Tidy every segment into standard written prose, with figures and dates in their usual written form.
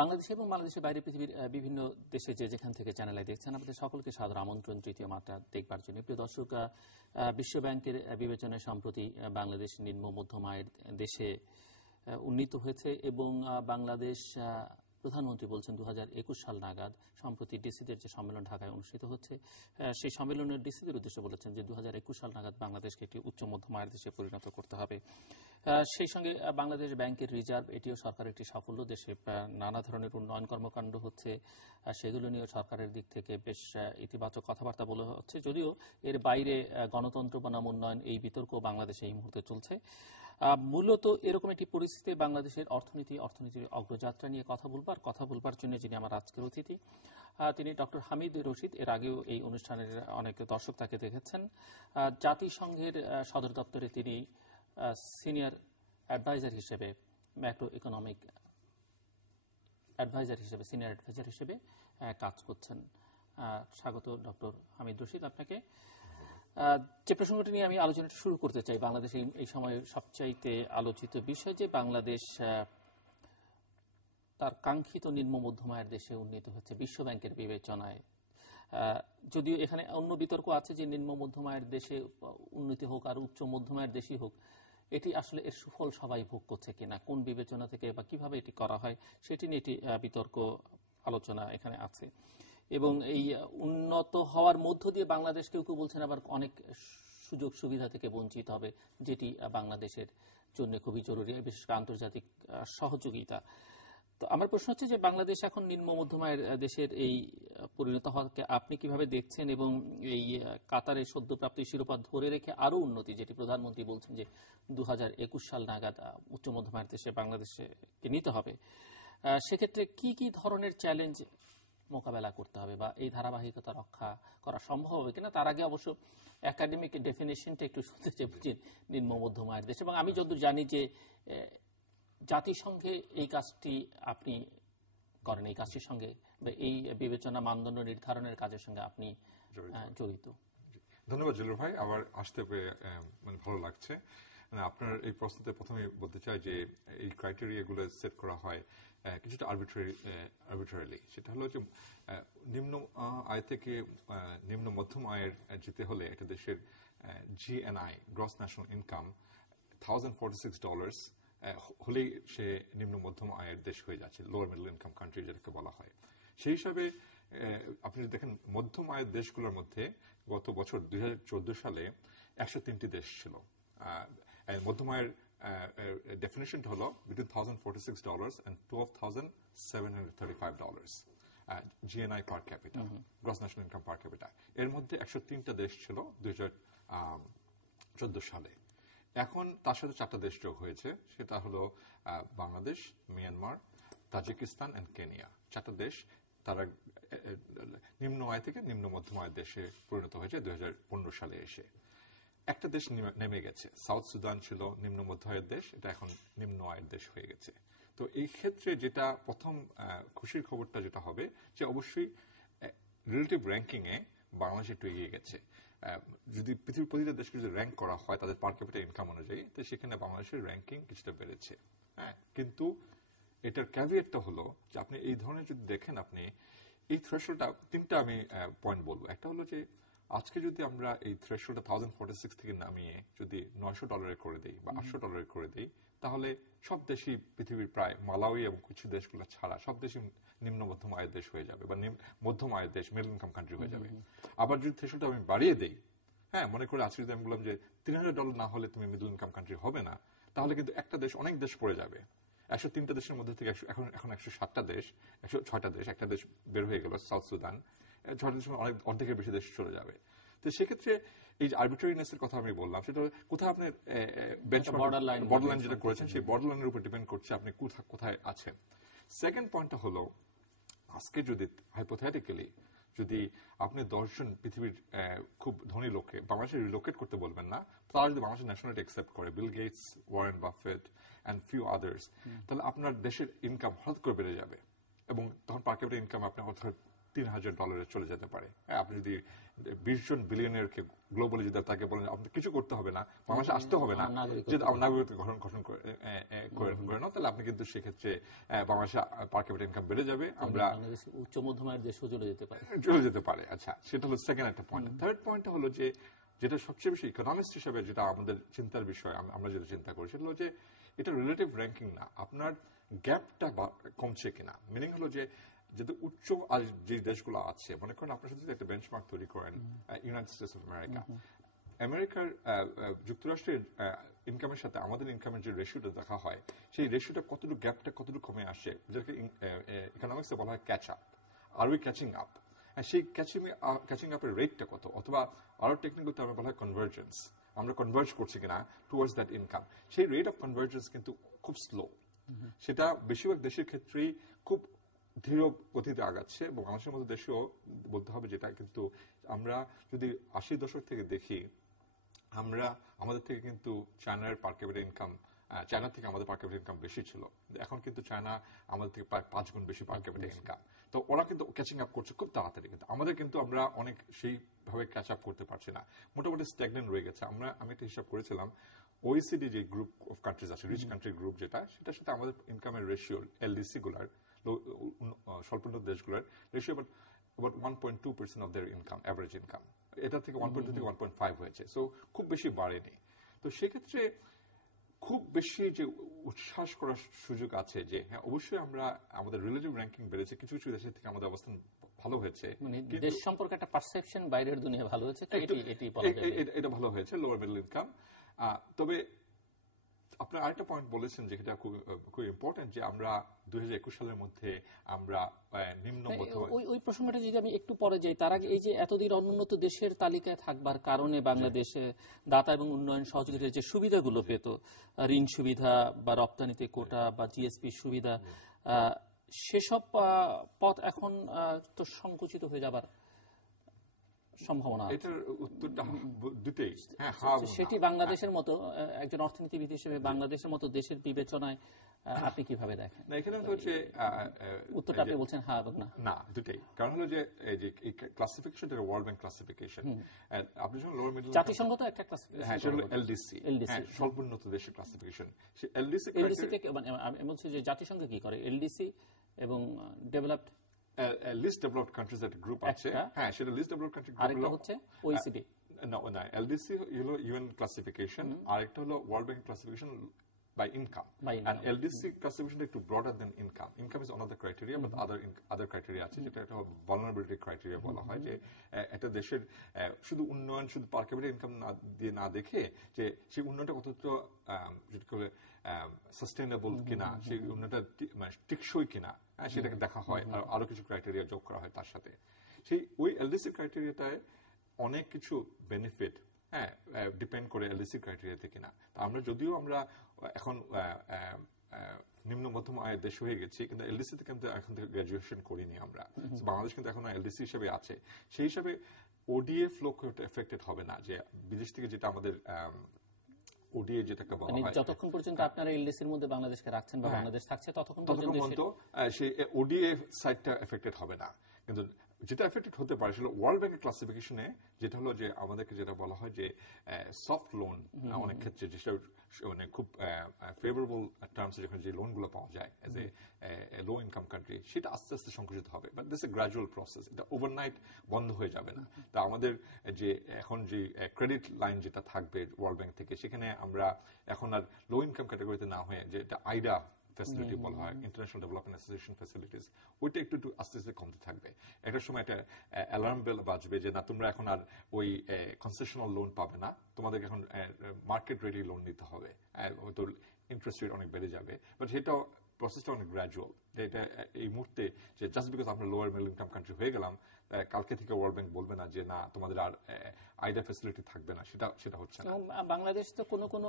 বাংলাদেশে এবং বাংলাদেশের বাইরে পৃথিবীর বিভিন্ন দেশে যে যেখান থেকে চ্যানেলে দেখছেন আপনাদের সকলকে সাদর আমন্ত্রণ তৃতীয় মাত্রা দেখবার জন্য। প্রিয় দর্শক, বিশ্বব্যাংকের বিবেচনায় সম্প্রতি বাংলাদেশ নিম্ন মধ্যম আয়ের দেশে উন্নীত হয়েছে এবং বাংলাদেশ প্রধানমন্ত্রী বলছেন 2021 সাল নাগাদ সম্প্রতি ডিসিদের যে সম্মেলন ঢাকায় অনুষ্ঠিত হচ্ছে সেই সম্মেলনের ডিসিদের উদ্দেশ্যে বলেছেন যে 2021 সাল নাগাদ বাংলাদেশকে একটি উচ্চ মধ্যম আয়ের দেশে পরিণত করতে হবে। সেই সঙ্গে বাংলাদেশ ব্যাংকের রিজার্ভ, এটিও সরকারের একটি সাফল্য। দেশে নানা ধরনের উন্নয়ন কর্মকাণ্ড হচ্ছে, সেগুলো নিয়ে সরকারের দিক থেকে বেশ ইতিবাচক কথাবার্তা বলা হচ্ছে, যদিও এর বাইরে গণতন্ত্র বনাম উন্নয়ন এই বিতর্ক বাংলাদেশে এই মুহূর্তে চলছে। মূলত এরকম একটি পরিস্থিতি বাংলাদেশের অর্থনীতির অগ্রযাত্রা নিয়ে কথা বলবার জন্য যিনি আমার আজকের অতিথি, তিনি ডক্টর হামিদ রশিদ। এর আগেও এই অনুষ্ঠানের অনেক দর্শক তাকে দেখেছেন। জাতিসংঘের সদর দপ্তরে তিনি সিনিয়র অ্যাডভাইজার হিসেবে, ম্যাক্রো ইকোনমিক সিনিয়র অ্যাডভাইজার হিসেবে কাজ করছেন। স্বাগত ডক্টর হামিদ রশিদ আপনাকে। যে প্রসঙ্গটি নিয়ে আমি আলোচনাটা শুরু করতে চাই, বাংলাদেশ এই সময়ে সবচাইতে আলোচিত বিষয় যে বাংলাদেশ তার কাঙ্ক্ষিত নিম্ন মধ্যম আয়ের দেশে উন্নীত হচ্ছে বিশ্বব্যাংকের বিবেচনায়। যদিও এখানে অন্য বিতর্ক আছে যে নিম্ন মধ্যম আয়ের দেশে উন্নতি হোক আর উচ্চ মধ্যম আয়ের দেশই হোক, এটি আসলে এর সুফল সবাই ভোগ করছে কিনা, কোন বিবেচনা থেকে বা কিভাবে এটি করা হয় সেটি নিয়ে এটি বিতর্ক আলোচনা এখানে আছে। এবং এই উন্নত হওয়ার মধ্য দিয়ে বাংলাদেশ কেউ বলছেন আবার অনেক সুযোগ সুবিধা থেকে বঞ্চিত হবে, যেটি বাংলাদেশের জন্য খুবই জরুরি, বিশেষ করে আন্তর্জাতিক সহযোগিতা। তো আমার প্রশ্ন হচ্ছে যে বাংলাদেশ এখন নিম্ন মধ্যম আয়ের দেশের এই পরিণত হওয়াকে আপনি কিভাবে দেখছেন, এবং এই কাতারের সদ্যপ্রাপ্ত শিরোপা ধরে রেখে আরো উন্নতি, যেটি প্রধানমন্ত্রী বলছেন যে 2021 সাল নাগাদ উচ্চ মধ্যম আয়ের দেশে বাংলাদেশকে নিতে হবে, সেক্ষেত্রে কি কি ধরনের চ্যালেঞ্জ মোকাবেলা করতে হবে বা এই ধারাবাহিকতা রক্ষা করা সম্ভব হবে কিনা? তার আগে অবশ্য একাডেমিক ডেফিনেশনটা একটু শুনতে চাই, বুঝলেন, নিম্ন মধ্যম আয়ের দেশ। এবং আমি যতদূর জানি যে জাতিসংঘে এই কাজটি আপনি করেন, এই কাজটির সঙ্গে এই বিবেচনা মানদণ্ড নির্ধারণের কাজের সঙ্গে আপনি জড়িত। ধন্যবাদ জলিল ভাই, আবার আসতে পেরে ভালো লাগছে। আপনার এই প্রশ্নতে প্রথমে বলতে চাই যে এই ক্রাইটেরিয়াগুলো সেট করা হয় কিছুটা আরবিট্রারিলি। সেটা হলো যে নিম্ন আয় থেকে নিম্ন মধ্যম আয়ের যেতে হলে একটা দেশের GNI, গ্রস ন্যাশনাল ইনকাম, $1,046 হলেই সে নিম্ন মধ্যম আয়ের দেশ হয়ে যাচ্ছে, লোয়ার মিডল ইনকাম কান্ট্রি যেটাকে বলা হয়। সেই হিসাবে আপনি যদি দেখেন মধ্যম আয়ের দেশগুলোর মধ্যে গত বছর 2014 সালে 103টি দেশ ছিল। মধ্যম আয়ের ডেফিনেশনটা হলো between $1,046 and $12,735 GNI per capital, gross national income per capital. এর মধ্যে 103টা দেশ ছিল 2014 সালে। এখন তার সাথে 4টা দেশ যোগ হয়েছে, সেটা হলো Bangladesh, Myanmar, Tajikistan and Kenya. 4টা দেশ তারা নিম্ন আয় থেকে নিম্ন মধ্যম আয়ের দেশে পরিণত হয়েছে 2015 সালে এসে। একটা দেশ নেমে গেছে, সাউথ সুদান ছিল নিম্ন মধ্য আয়ের দেশ, এটা এখন নিম্ন আয়ের দেশ হয়ে গেছে। তো এই ক্ষেত্রে যেটা প্রথম খুশির খবরটা যেটা হবে যে অবশ্যই রিলেটিভ র্যাঙ্কিং এ বাংলাদেশ একটু এগিয়ে গেছে। যদি পৃথিবীর প্রতিটা দেশকে যদি র্যাঙ্ক করা হয় তাদের পার ক্যাপিটাল ইনকাম অনুযায়ী, তো সেখানে বাংলাদেশের র্যাঙ্কিং কিছুটা বেড়েছে। হ্যাঁ, কিন্তু এটার ক্যাভিয়েটটা হলো যে আপনি এই ধরনের যদি দেখেন, আপনি এই থ্রেশহোল্ডটা, তিনটা আমি পয়েন্ট বলবো। একটা হলো যে আজকে যদি আমরা এই থ্রেশহোল্ডটা 1046 থেকে নামিয়ে যদি $900 করে দিই বা $800 করে দিই, তাহলে সব দেশই পৃথিবীর প্রায় মালাউই এবং কিছু দেশগুলো ছাড়া সব দেশই নিম্ন মধ্যম আয়ের দেশ হয়ে যাবে বা মধ্যম আয়ের দেশ, মিডল ইনকাম কান্ট্রি হয়ে যাবে। আবার যদি থ্রেশহোল্ডটা আমি বাড়িয়ে দেই, হ্যাঁ, মনে করে আজকে যদি আমি বললাম যে $300 না হলে তুমি মিডল ইনকাম কান্ট্রি হবে না, তাহলে কিন্তু একটা দেশ, অনেক দেশ পড়ে যাবে। 103টা দেশের মধ্যে থেকে এখন 107টা দেশ, 106টা দেশ, একটা দেশ বের হয়ে গেল সাউথ সুদান, 6টা দেশের অনেক অর্ধেকের বেশি দেশ চলে যাবে। তো সেক্ষেত্রে এই যে আরবিট্রারিনেস এর কথা আমি বললাম, সেটা কোথায় আপনি বর্ডারলাইন যেটা করেছেন, সেই বর্ডারলাইনের উপর ডিপেন্ড করছে আপনি কোথায় আছেন। সেকেন্ড পয়েন্টটা হলো, আজকে যদি হাইপোথেটিক্যালি যদি আপনি 10 জন পৃথিবীর খুব ধনী লোককে বাংলাদেশে রিলোকেট করতে বলবেন না, তারা যদি বাংলাদেশের ন্যাশনালিটি অ্যাকসেপ্ট করে, Bill Gates, Warren Buffett and few others, তাহলে আপনার দেশের ইনকাম হঠাৎ করে বেড়ে যাবে এবং তখন পার ক্যাপিটাল ইনকাম আপনার $3,000 চলে যেতে পারে। আপনি যদি 20 জন বিলিয়নিয়ারকে গ্লোবালি যদি তাকে বলেন আপনি কিছু করতে হবে না, বাংলাদেশে আসতে হবে না, যদি নাগরিকত্ব গঠন করে নাও, তাহলে আপনি কিন্তু সেক্ষেত্রে বাংলাদেশে পার ক্যাপিটা ইনকাম বেড়ে যাবে, আমরা উচ্চ মধ্যম আয়ের দেশে চলে যেতে পারে। আচ্ছা, সেটা হলো সেকেন্ড একটা পয়েন্ট। থার্ড পয়েন্টটা হলো যে যেটা সবচেয়ে বেশি ইকোনমিক্স হিসেবে যেটা আমাদের চিন্তার বিষয়, আমরা যেটা চিন্তা করি সেটা হলো যে এটা রিলেটিভ র্যাঙ্কিং না, আপনার গ্যাপটা কমছে কিনা। মিনিং হলো যে যদি উচ্চ আর যে দেশগুলো আছে, মনে করেন আপনার সাথে একটা বেঞ্চমার্ক তৈরি করেন ইউনাইটেড স্টেটস অফ আমেরিকা, আমেরিকার যুক্তরাষ্ট্রের ইনকামের সাথে আমাদের ইনকামের যে রেশিওটা দেখা হয়, সেই রেশিওটা কতটুকু গ্যাপটা কতটুকু কমে আসে, যেটাকে ইকোনমিক্সে বলা হয় ক্যাচ আপ। আর উই ক্যাচিং আপ? সেই ক্যাচিং আপের রেটটা কত, অথবা আরো টেকনিক্যাল টার্মে বলা হয় কনভার্জেন্স, আমরা কনভার্জ করছি কিনা টুয়ার্ডস দ্যাট ইনকাম। সেই রেট অফ কনভার্জেন্স কিন্তু খুব স্লো, সেটা বেশিরভাগ দেশের ক্ষেত্রেই খুব ধীর গতিতে আগাচ্ছে, এবং বাংলাদেশের মতো দেশেও বলতে হবে যেটা। কিন্তু আমরা যদি 80 দশক থেকে দেখি, আমরা আমাদের থেকে কিন্তু চায়নার পার ক্যাপিটা ইনকাম, চায়না থেকে আমাদের পার ক্যাপিটা ইনকাম বেশি ছিল, এখন কিন্তু চায়না আমাদের থেকে প্রায় 5 গুণ বেশি পার ক্যাপিটা ইনকাম। তো ওরা কিন্তু ক্যাচিং আপ করছে খুব তাড়াতাড়ি, কিন্তু আমাদের কিন্তু আমরা অনেক সেইভাবে ক্যাচ আপ করতে পারছি না, মোটামুটি স্ট্যাগনেন্ট রয়ে গেছে। আমি একটা হিসাব করেছিলাম, OECD যে গ্রুপ অফ কান্ট্রিজ আছে, রিচ কান্ট্রি গ্রুপ যেটা, সেটার সাথে আমাদের ইনকামের রেশিও, এলডিসি গুলার, স্বল্পোন্নত দেশগুলোর ratio about 1.2% of their income, average income, এটা থেকে 1.2 থেকে 1.5 হয়েছে। সো খুব বেশি বাড়েনি। তো সেক্ষেত্রে খুব বেশি যে উচ্ছ্বাস করার সুযোগ আছে যে হ্যাঁ, অবশ্যই আমরা আমাদের রিলেটিভ র্যাঙ্কিং বেড়েছে, কিছু কিছু দেশের থেকে আমাদের অবস্থান ভালো হয়েছে, দেশ সম্পর্কে একটা পারসেপশন বাইরের দুনিয়া ভালো হয়েছে, এটা ভালো হয়েছে, লোয়ার মিডল ইনকাম। তবে আপনার আরেকটা পয়েন্ট বলেছেন যে এটা খুব ইম্পর্টেন্ট, যে আমরা 2021 সালের মধ্যে আমরা নিম্ন মধ্যম, ওই প্রসঙ্গটা যদি আমি একটু পরে যাই, তার আগে এই যে এতদিন অনুন্নত দেশের তালিকায় থাকবার কারণে বাংলাদেশে দাতা এবং উন্নয়ন সহযোগিতার যে সুবিধাগুলো পেত, ঋণ সুবিধা বা রপ্তানিতে কোটা বা জিএসপি সুবিধা, সেসব পথ এখন তো সংকুচিত হয়ে যাবার সম্ভাবনা। এটার উত্তরটা দুটেই, হ্যাঁ, সেটি বাংলাদেশের মতো একজন অর্থনীতিবিদ হিসেবে বাংলাদেশের মতো দেশের বিবেচনায় আপনি কিভাবে দেখেন? না, এখানে তো হচ্ছে উত্তরটা আপনি বলছেন হ্যাঁ এবং না, দুটেই। কারণ হলো যে এই ক্লাসিফিকেশন, ওয়ার্ল্ড ব্যাংক ক্লাসিফিকেশন, আপনি যখন লোয়ার মিডল, জাতিসংঘ তো একটা ক্লাসিফিকেশন, হ্যাঁ, সেটা হলো এলডিসি, স্বল্পোন্নত দেশের ক্লাসিফিকেশন। সেই এলডিসি থেকে আমি বলছি যে জাতিসংঘ কি করে, এলডিসি এবং ডেভেলপড লিস্ট ডেভেলপড কান্ট্রিজ একটা গ্রুপ আছে, হ্যাঁ, সেটা লিস্ট ডেভেলপড কান্ট্রি গ্রুপ। আরেকটা হচ্ছে ওইসিডি, না, এলডিসি হলো ইউএন ক্লাসিফিকেশন, আরেকটা হলো world bank classification by income. And LDC classification is broader than income. Income is one of the criteria, but other criteria আছে, যেটা একটা vulnerability criteria বলা হয়, যে একটা দেশের শুধু উন্নয়ন, শুধু পার ক্যাপিটা ইনকাম দিয়ে না দেখে, যে সেই উন্নয়নটা কতটা সাস্টেইনেবল কিনা, সেই উন্নয়নটা মানে টিকসই কিনা, সেটাকে দেখা হয়, আর আরো কিছু ক্রাইটেরিয়া যোগ করা হয় তার সাথে। সেই ওই এলডিসি ক্রাইটেরিয়াটায় অনেক কিছু বেনিফিট ডিপেন্ড করে এলডিসি ক্রাইটেরিয়াতে কিনা। আমরা যদিও আমরা এখন নিম্ন মধ্যম আয়ের দেশ হয়ে গেছি, কিন্তু এলডিসি থেকে এখন থেকে গ্রাজুয়েশন করিনি আমরা। বাংলাদেশ কিন্তু এখন এলডিসি হিসেবে আছে, সেই হিসাবে ওডিএ ফ্লো এফেক্টেড হবে না, যে বিদেশ থেকে যেটা আমাদের ওডিএ যেটাকে বলা হয়, যতক্ষণ পর্যন্ত আপনারা এলডিসির মধ্যে বাংলাদেশকে রাখছেন বা বাংলাদেশ থাকছে ততক্ষণ পর্যন্ত সেই ওডিএ সাইডটা এফেক্টেড হবে না। কিন্তু যেটা এফেক্টেড হতে পারে সেটা ওয়ার্ল্ড ব্যাংকের ক্লাসিফিকেশনে, যেটা হলো যে আমাদেরকে যেটা বলা হয় যে সফট লোন, অনেক ক্ষেত্রে যেটা মানে খুব ফেভারেবল টার্মসে যখন যে লোনগুলো পাওয়া যায় as a low income country, সেটা আস্তে আস্তে সংকুচিত হবে। But this A gradual process, এটা ওভারনাইট বন্ধ হয়ে যাবে না। তা আমাদের যে এখন যে ক্রেডিট লাইন যেটা থাকবে ওয়ার্ল্ড ব্যাংক থেকে, সেখানে আমরা এখন আর লো ইনকাম ক্যাটাগরিতে না হয়ে, যে এটা আইডা ফ্যাসিলিটি বলা হয়, ইন্টারন্যাশনাল ডেভেলপমেন্ট অ্যাসোসিয়েশন ফ্যাসিলিটিস, ওইটা একটু আস্তে আস্তে কমতে থাকবে। একটা সময় একটা অ্যালার্ম বেল বাজবে যে না, তোমরা এখন আর ওই কনসেশনাল লোন পাবে না, তোমাদেরকে এখন মার্কেট রেটে লোন নিতে হবে, হয়তো ইন্টারেস্ট রেট অনেক বেড়ে যাবে। বাট সেটাও প্রসেসটা অনেক গ্র্যাজুয়াল, যে এটা এই মুহূর্তে যে জাস্ট বিকজ আমরা লোয়ার মিডল ইনকাম কান্ট্রি হয়ে গেলাম, কালকে থেকে ওয়ার্ল্ড ব্যাংক বলবে না যে না, তোমাদের আর আইডা ফ্যাসিলিটি থাকবে না, সেটা হচ্ছে না। বাংলাদেশ তো কোনো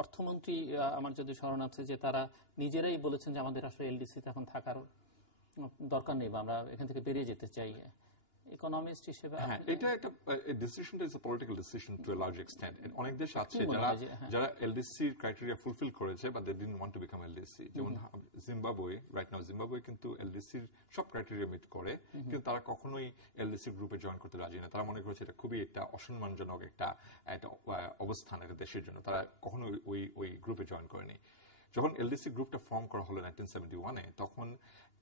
অর্থমন্ত্রী আমার যদি স্মরণ আছে, যে তারা নিজেরাই বলেছেন যে আমাদের আসলে এলডিসিতে এখন থাকার দরকার নেই, বা আমরা এখান থেকে বেরিয়ে যেতে চাই। ইকোনমিস্ট হিসেবে হ্যাঁ, এটা একটা ডিসিশনটা is a political decision to a large extent. অনেক দেশ আছে যারা এলডিসি ক্রাইটেরিয়া ফুলফিল করেছে but they didn't want to become LDC. যেমন জিম্বাবুয়ে, রাইট নাও জিম্বাবুয়ে কিন্তু এলডিসির সব ক্রাইটেরিয়া মিট করে, কিন্তু তারা কখনোই এলডিসি গ্রুপে জয়েন করতে রাজি না। তারা মনে করেছে এটা খুবই একটা অসম্মানজনক একটা অবস্থান একটা দেশের জন্য, তারা কখনো ওই গ্রুপে জয়েন করেনি। যখন এলডিসি গ্রুপটা ফর্ম করা হলো 1971-এ, তখন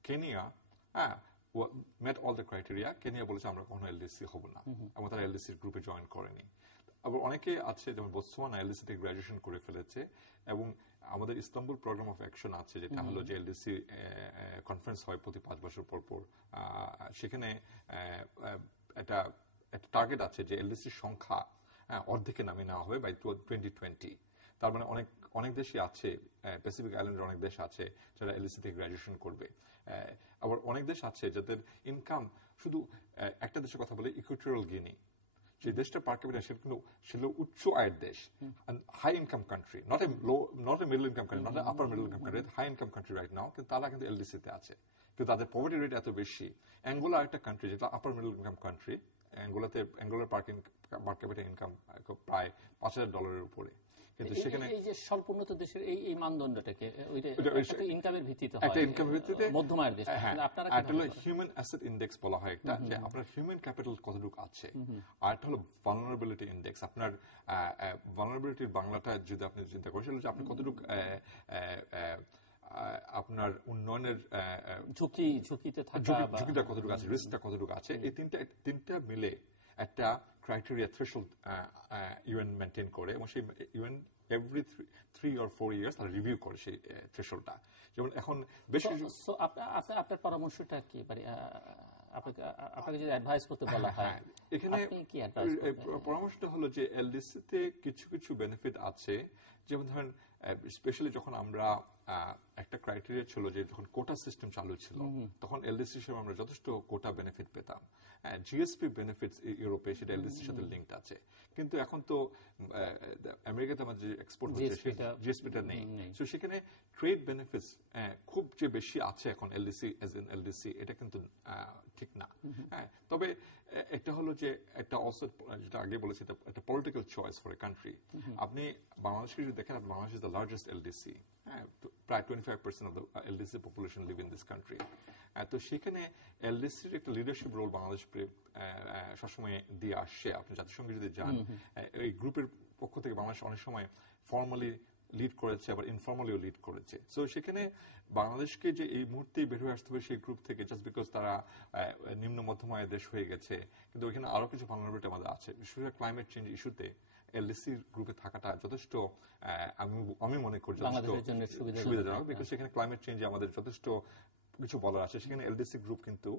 Kenya met all the criteria, Kenya বলেছে আমরা কখনো এলডিসি হব না, এবং তারা এলডিসির গ্রুপে জয়েন করেনি। আবার অনেকে আছে যেমন বোতসোয়ানা এলডিসি থেকে গ্রাজুয়েশন করে ফেলেছে, এবং আমাদের ইস্তাম্বুল প্রোগ্রাম অফ অ্যাকশন আছে, যেটা হলো যে এলডিসি কনফারেন্স হয় প্রতি 5 বছর পর পর। সেখানে একটা টার্গেট আছে যে এলডিসির সংখ্যা অর্ধেকে নামিয়ে নেওয়া হবে বাই 2020। তার মানে অনেক দেশই আছে, প্যাসিফিক আইল্যান্ডের অনেক দেশ আছে যারা এলডিসি থেকে গ্রাজুয়েশন করবে। আবার অনেক দেশ আছে যাদের ইনকাম, শুধু একটা দেশের কথা বলে ইকুয়েটরিয়াল গিনি, যে দেশটা পার ক্যাপিটা সেগুলো উচ্চ আয়ের দেশ, high income country, not a middle income country, not a upper middle income country, high income country right now, কিন্তু তারা কিন্তু এলডিসিতে আছে, কিন্তু তাদের পভার্টি রেট এত বেশি। অ্যাঙ্গোলা একটা কান্ট্রি যেটা আপার মিডল ইনকাম কান্ট্রি, অ্যাঙ্গোলার পার ক্যাপিটা ইনকাম প্রায় $5,000 উপরে, কিন্তু সেখানে এই যে স্বল্পোন্নত দেশের এই মানদণ্ডটাকে ইনকামের ভিত্তিতে হয়, একটা ইনকামের ভিত্তিতে মধ্যম আয়ের দেশ। আপনারা হলো হিউম্যান অ্যাসেট ইনডেক্স বলা হয় একটা, যে আপনার হিউম্যান ক্যাপিটাল কতটুকু আছে। আর একটা হলো ভালনারেবিলিটি ইনডেক্স। আপনার ভালনারেবিলিটির বাংলাটা যদি আপনি চিন্তা করেন, সেটা হচ্ছে আপনি কতটুকু আপনার উন্নয়নের ঝুঁকিটা কতটুকু আছে, রিস্কটা কতটুকু আছে। এই তিনটা মিলে একটা ক্রাইটেরিয়া থ্রেশহোল্ড ইউএন মেনটেন করে, এবং সেই ইউএন এভরি 3 or 4 ইয়ার্স তারা রিভিউ করে সেই থ্রেশহোল্ডটা। যেমন এখন বেশ আপনার পরামর্শটা কি, মানে আপনাকে যদি অ্যাডভাইস করতে বলা হয়, এখানে পরামর্শটা হলো যে এলডিসিতে কিছু কিছু বেনিফিট আছে। যেমন ধরেন স্পেশালি যখন আমরা একটা ক্রাইটেরিয়া ছিল যে যখন কোটা সিস্টেম চালু ছিল, তখন এলডিসি হিসেবে আমরা যথেষ্ট কোটা বেনিফিট পেতাম। জিএসপি বেনিফিটস ইউরোপে সেটা এলডিসির সাথে লিঙ্কড আছে, কিন্তু এখন তো আমেরিকাতে আমাদের যে এক্সপোর্ট হচ্ছে জিএসপিটা নেই। সো সেখানে ট্রেড বেনিফিটস খুব যে বেশি আছে এখন এলডিসি এজ এন এলডিসি, এটা কিন্তু ঠিক না। তবে একটা হলো যে একটা অলসো, যেটা আগে বলেছি, একটা political choice for a country. আপনি বাংলাদেশকে যদি দেখেন, Bangladesh is the largest LDC, প্রায় 25% of the LDC population live in this country. তো সেখানে এলডিসির একটা লিডারশিপ রোল বাংলাদেশ সবসময় দিয়ে আসছে। আপনি জাতিসংঘে যদি যান, এই গ্রুপের পক্ষ থেকে বাংলাদেশ অনেক সময় ফর্মালি লিড করেছে, আবার ইনফর্মালিও লিড করেছে। সো সেখানে বাংলাদেশকে যে এই মুহূর্তেই বের হয়ে আসতে হবে সেই গ্রুপ থেকে, জাস্ট বিকজ তারা নিম্ন মধ্যম আয়ের দেশ হয়ে গেছে, কিন্তু ওইখানে আরো কিছু ভালনারেবিলিটি আমাদের আছে। বিশেষ করে ক্লাইমেট চেঞ্জ ইস্যুতে এলডিসি গ্রুপে থাকাটা যথেষ্ট, আমি মনে করি সুবিধাজনক, বিকজ সেখানে ক্লাইমেট চেঞ্জে আমাদের যথেষ্ট কিছু বলার আছে। সেখানে এলডিসি গ্রুপ কিন্তু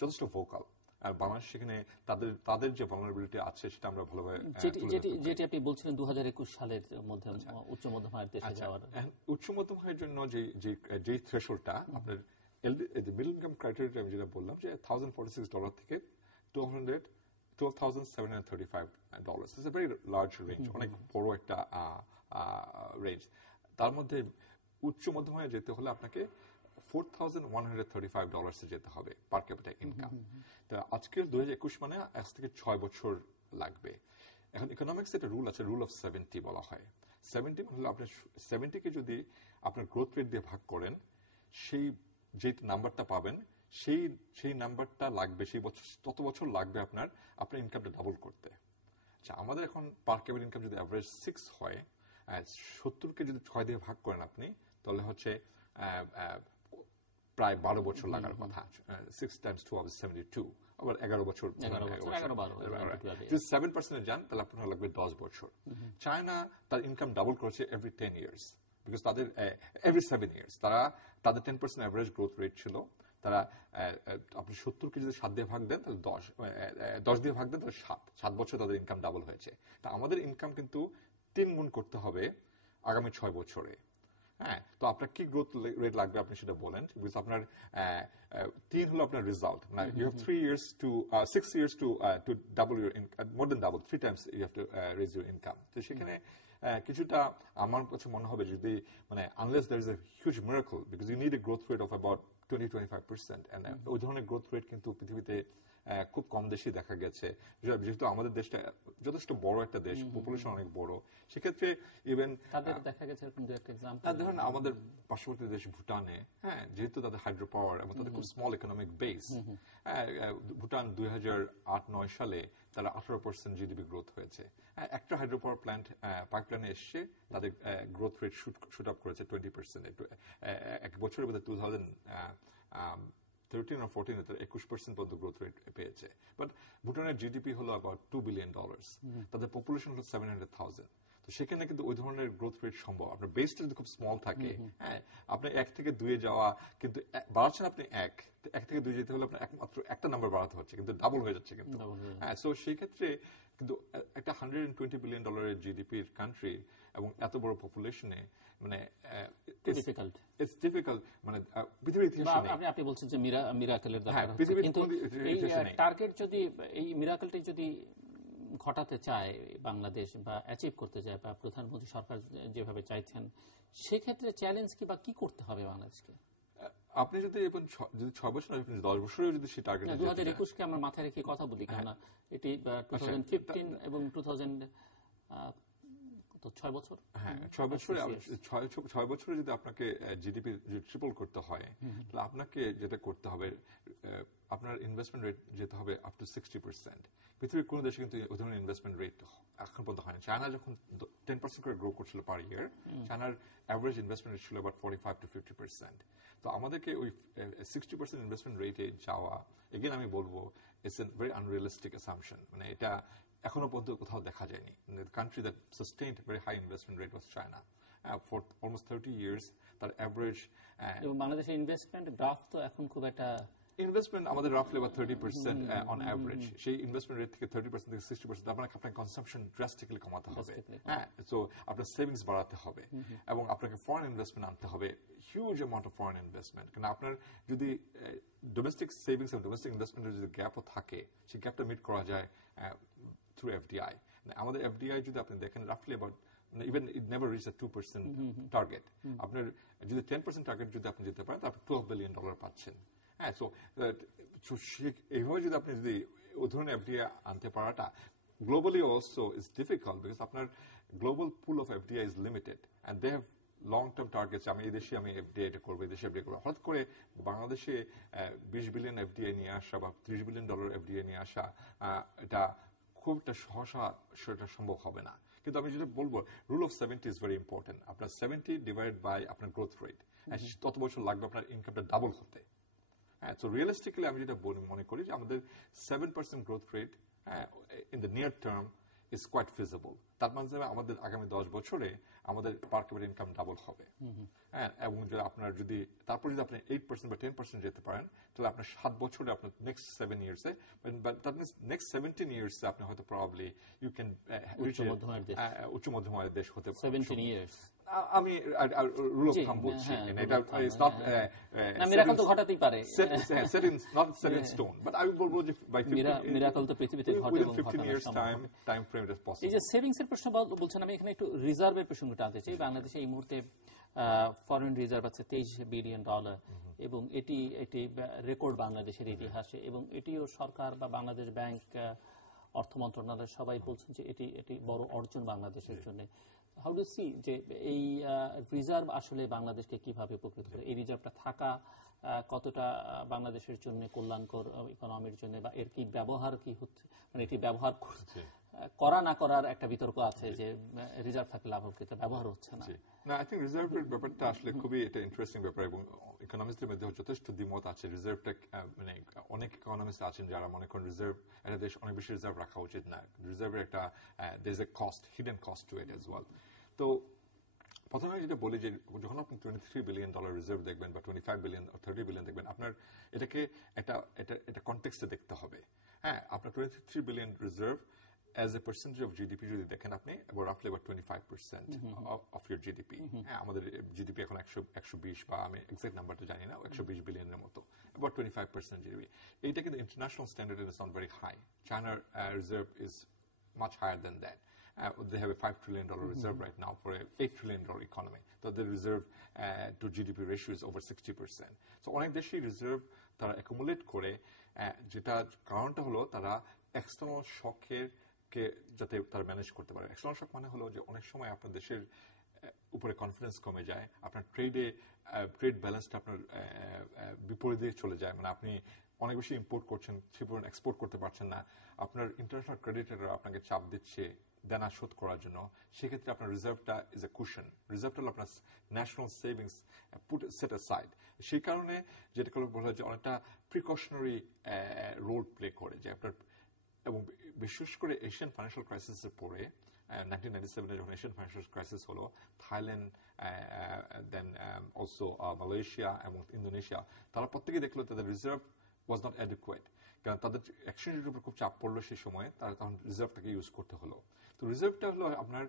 যথেষ্ট ভোকাল, আর বাংলাদেশ সেখানে তাদের যে ভালনারেবিলিটি আছে সেটা আমরা ভালোভাবে, যেটি আপনি বলছিলেন 2021 সালের মধ্যে উচ্চ মধ্যম আয়ের দেশে যাওয়ার। উচ্চ মধ্যম আয়ের জন্য যে থ্রেশহোল্ডটা আপনার মিডল ইনকাম ক্রাইটেরিয়াটা আমি যেটা বললাম, যে $1,046 থেকে $12,735। It's a very large range, অনেক বড় একটা রেঞ্জ। তার মধ্যে উচ্চ মধ্যম আয়ে যেতে হলে আপনাকে $4,135 যেতে হবে পার ক্যাপিটা ইনকাম। তো আজকের 2021 মানে আজ থেকে 6 বছর লাগবে। এখন ইকোনমিক্স একটা রুল আছে, রুল অফ 70 বলা হয়। 70 মানে হলো আপনার 70-কে যদি আপনার গ্রোথ রেট দিয়ে ভাগ করেন, সেই যে নাম্বারটা পাবেন, সেই নাম্বারটা লাগবে, সেই বছর তত বছর লাগবে আপনার ইনকামটা ডাবল করতে। আচ্ছা, আমাদের এখন পার ক্যাপিটা ইনকাম যদি অ্যাভারেজ 6 হয়, 70-কে যদি 6 দিয়ে ভাগ করেন আপনি, তাহলে হচ্ছে প্রায় 12 বছর লাগার কথা। 6 times 2 is 72, আবার 11 বছর। যদি 7% যান তাহলে আপনার লাগবে 10 বছর। চায়না তার ইনকাম ডাবল করেছে এভরি 10 years, বিকজ তাদের এভরি 7 years তাদের 10% অ্যাভারেজ গ্রোথ রেট ছিল। তারা আপনি 70-কে যদি 7 দিয়ে ভাগ দেন তাহলে 10 দিয়ে ভাগ দেন তাহলে 7 বছর তাদের ইনকাম ডাবল হয়েছে। তা আমাদের ইনকাম কিন্তু 3 গুণ করতে হবে আগামী 6 বছরে। হ্যাঁ, তো আপনার কি গ্রোথ রেট লাগবে আপনি সেটা বলেন, বিকজ আপনার 3 হলো আপনার result. You have 6 years to double your income, more than double, 3 times you have to raise your income. তো সেখানে কিছুটা আমার কাছে মনে হবে যদি মানে unless there is a huge miracle, because you need a growth rate of about 20-25%, and ওই ধরনের গ্রোথ রেট কিন্তু পৃথিবীতে খুব কম দেশই দেখা গেছে, যেহেতু আমাদের দেশটা যথেষ্ট বড় একটা দেশ, পপুলেশন অনেক বড়, সেক্ষেত্রে ইভেন তাদের দেখা গেছে এরকম দু একটা এক্সাম্পল। ধরেন আমাদের পার্শ্ববর্তী দেশ ভুটানে, হ্যাঁ, যেহেতু তাদের হাইড্রো পাওয়ার এবং তাদের খুব স্মল ইকোনমিক বেস, ভুটান 2008-9 সালে তারা 18% জিডিপি গ্রোথ হয়েছে। একটা হাইড্রো পাওয়ার প্ল্যান্ট পাইপলাইনে এসছে, তাদের গ্রোথ রেট শুট আপ করেছে 20%। এক বছরের মধ্যে 2013 or 14 তারা 21% পর্যন্ত গ্রোথ রেট পেয়েছে। বাট ভুটানের জিডিপি হলো about $2 billion, তাদের পপুলেশন হলো 700,000। তো সেখানে কিন্তু ওই ধরনের গ্রোথ রেট সম্ভব। আপনার বেসটা যদি খুব স্মল থাকে, হ্যাঁ, আপনি 1 থেকে 2 যাওয়া, কিন্তু বাড়াচ্ছেন আপনি 1 থেকে 2 যেতে হলে আপনার একমাত্র একটা নাম্বার বাড়াতে হচ্ছে, কিন্তু ডাবল হয়ে যাচ্ছে কিন্তু। হ্যাঁ, সো সেই ক্ষেত্রে কিন্তু একটা $120 billion জিডিপির কান্ট্রি এবং এত বড় পপুলেশনে মানে ইটস ডিফিকাল্ট, মানে পৃথিবীর ইতিহাসে নেই। আপনি বলছেন যে মিরাকেলের দরকার হচ্ছে, কিন্তু এই টার্গেট যদি, এই মিরাকেলটি যদি ঘটাতে চায় বাংলাদেশ বা অ্যাচিভ করতে চায় বা প্রধানমন্ত্রী সরকার যেভাবে চাইছেন, সেক্ষেত্রে চ্যালেঞ্জ কি বা কি করতে হবে বাংলাদেশকে? আপনি যদি এখন যদি 6 বছর 10 বছরেও যদি সেই টার্গেট 2021 কে আমরা মাথায় রেখে কথা বলি, কেননা এটি 2015 এবং 6 বছর, হ্যাঁ 6 বছরে 6 বছরে যদি আপনাকে জিডিপি ট্রিপল করতে হয়, তাহলে আপনাকে যেটা করতে হবে, আপনার ইনভেস্টমেন্ট রেট যেতে হবে আপ টু 60%। পৃথিবীর কোনো দেশে কিন্তু ওই ধরনের ইনভেস্টমেন্ট রেট এখন পর্যন্ত হয়নি। চায়না যখন 10% করে গ্রো করছিল পার ইয়ার, চায়নার অ্যাভারেজ ইনভেস্টমেন্ট রেট ছিল about 45 to 50%। তো আমাদেরকে ওই 60% ইনভেস্টমেন্ট রেটে যাওয়া, এগেন আমি বলবো, it's a very unrealistic assumption. মানে এটা এখনো পর্যন্ত কোথাও দেখা যায়নি। The country that sustained very high investment rate was China. For almost 30 years, তার অ্যাভারেজ, এবং বাংলাদেশের ইনভেস্টমেন্ট গ্রাফ তো এখন খুব একটা, ইনভেস্টমেন্ট আমাদের রাফলি about 30% অন অ্যাভারেজ। সেই ইনভেস্টমেন্ট রেট থেকে 30% থেকে 60% আপনাকে আপনার কনসাম্পশন ড্রাস্টিক্যালি কমাতে হবে। হ্যাঁ, সো আপনার সেভিংস বাড়াতে হবে এবং আপনাকে ফরেন ইনভেস্টমেন্ট আনতে হবে, huge amount of foreign investment. কারণ আপনার যদি ডোমেস্টিক সেভিংস এবং ডোমেস্টিক ইনভেস্টমেন্টের যদি গ্যাপও থাকে, সেই গ্যাপটা মিট করা যায় থ্রু এফডিআই। আমাদের এফডিআই যদি আপনি দেখেন, রাফলি about, even it never reached a 2% target. আপনার যদি 10% টার্গেট যদি আপনি যেতে পারেন, আপনি $12 billion পাচ্ছেন। হ্যাঁ, সো এইভাবে যদি আপনি যদি ওই ধরনের এফডিআই আনতে পারাটা globally also is difficult, because আপনার global pool of FDI is limited and they have long term targets. আমি এই দেশে আমি এফডিআইটা করবো, এই দেশে এফডিআই করবো। হঠাৎ করে বাংলাদেশে $20 billion এফডিআই নিয়ে আসা বা $30 billion এফডিআই নিয়ে আসা, এটা খুব একটা সহসা সেটা সম্ভব হবে না। কিন্তু আমি যেটা বলবো, rule of 70 is very important. আপনার 70 ডিভাইড বাই আপনার গ্রোথ রেট, তত বছর লাগবে আপনার ইনকামটা ডাবল হতে। হ্যাঁ, তো রিয়েলিস্টিক্যালি আমি যেটা মনে করি যে আমাদের 7% growth rate in the near term is quite feasible. তার মানে আমাদের আগামী 10 বছরে আমাদের পার ক্যাপিটাল ইনকাম ডাবল হবে। হ্যাঁ, এবং আপনার যদি তারপর যদি আপনি 8% বা 10% যেতে পারেন, তাহলে আপনার 7 বছরে আপনার নেক্সট 7 ইয়ার্সে, দ্যাট মিনস নেক্সট 17 ইয়ার্সে আপনি হয়তো প্রবাবলি ইউ ক্যান উচ্চ মধ্যম আয়ের দেশ হতে পারেন। 17 ইয়ার্স আমি রুল অফ থাম্ব বলছি, এটা ইজ নট মিরাকল তো ঘটাতেই পারে, set in stone, but I বলবো যে বাই মিরাকল তো পৃথিবীতে ঘটে এবং 15 years time frame it is possible। এই যে সেভিংস এর প্রশ্ন বলছেন, আমি এখানে একটু রিজার্ভের প্রসঙ্গটা আনতে চাই। বাংলাদেশে এই মুহূর্তে ফরেন রিজার্ভ আছে $23 billion, এবং এটি রেকর্ড বাংলাদেশের ইতিহাসে, এবং এটিও সরকার বা বাংলাদেশ ব্যাংক, অর্থ মন্ত্রণালয় সবাই বলছেন যে এটি বড় অর্জন বাংলাদেশের জন্য। হাউ ডু সি যে এই রিজার্ভ আসলে বাংলাদেশকে কিভাবে উপকৃত করে? এই রিজার্ভটা থাকা কতটা বাংলাদেশের জন্য কল্যাণকর, ইকোনমির জন্য, বা এর কি ব্যবহার কি হচ্ছে, মানে এটি ব্যবহার করা না করার একটা বিতর্ক আছে যে রিজার্ভ থাকলে লাভ হবে, কিন্তু ব্যবহার হচ্ছে না। না, আই থিঙ্ক রিজার্ভের ব্যাপারটা আসলে খুবই একটা ইন্টারেস্টিং ব্যাপার, এবং ইকোনমিস্টদের মধ্যে যথেষ্ট দ্বিমত আছে। রিজার্ভটা মানে অনেক ইকোনমিস্ট আছেন যারা মনে করেন রিজার্ভ, একটা দেশ অনেক বেশি রিজার্ভ রাখা উচিত না। রিজার্ভের একটা there is a cost, hidden cost to it as well. তো প্রথমে যেটা বলি যে যখন আপনি $23 billion রিজার্ভ দেখবেন বা 25 billion or 30 billion দেখবেন, আপনার এটাকে একটা কনটেক্সটে দেখতে হবে। হ্যাঁ, আপনার 23 billion reserve as a percentage of GDP যদি দেখেন আপনি, roughly about 25% of your GDP। হ্যাঁ, আমাদের GDP এখন 120 বা আমি এক্সাক্ট নাম্বারটা জানি না, 120 বিলিয়নের মতো, about 25% GDP। এইটা কিন্তু international standard is not very high. চায়নার reserve is much higher than that। they have a $5 trillion reserve right now for a $8 trillion economy. So the reserve to GDP ratio is over 60%. So অনেক দেশই reserve তারা accumulate করে, যেটা কারণটা হলো তারা external শকের কে যাতে তারা ম্যানেজ করতে পারে। এক্সটার্নাল শক মানে হলো যে অনেক সময় আপনার দেশের উপরে কনফিডেন্স কমে যায়, আপনার ট্রেড ব্যালেন্সটা আপনার বিপরীতে চলে যায়, মানে আপনি অনেক বেশি ইম্পোর্ট করছেন, সে পরিমাণ এক্সপোর্ট করতে পারছেন না, আপনার ইন্টারন্যাশনাল ক্রেডিটাররা আপনাকে চাপ দিচ্ছে দেনা শোধ করার জন্য, সেক্ষেত্রে আপনার রিজার্ভটা ইজ এ কুশন। রিজার্ভটা হলো আপনার national savings put set aside. সেই কারণে যেটা বলা হয় যে অনেকটা প্রিকশনারি রোল প্লে করে, যে আপনার, এবং বিশেষ করে এশিয়ান ফাইন্যান্সিয়াল ক্রাইসিসের পরে 1997 যখন এশিয়ান ফাইন্যান্সিয়াল ক্রাইসিস হলো, থাইল্যান্ড, দেন অলসো মালয়েশিয়া এবং ইন্দোনেশিয়া, তারা প্রত্যেকেই দেখলো তাদের রিজার্ভ ওয়াজ নট অ্যাডিকুয়েট, কারণ তাদের এক্সচেঞ্জ রেটের উপর খুব চাপ পড়লো সেই সময়, তারা তখন রিজার্ভটাকে ইউজ করতে হলো। তো রিজার্ভটা হলো আপনার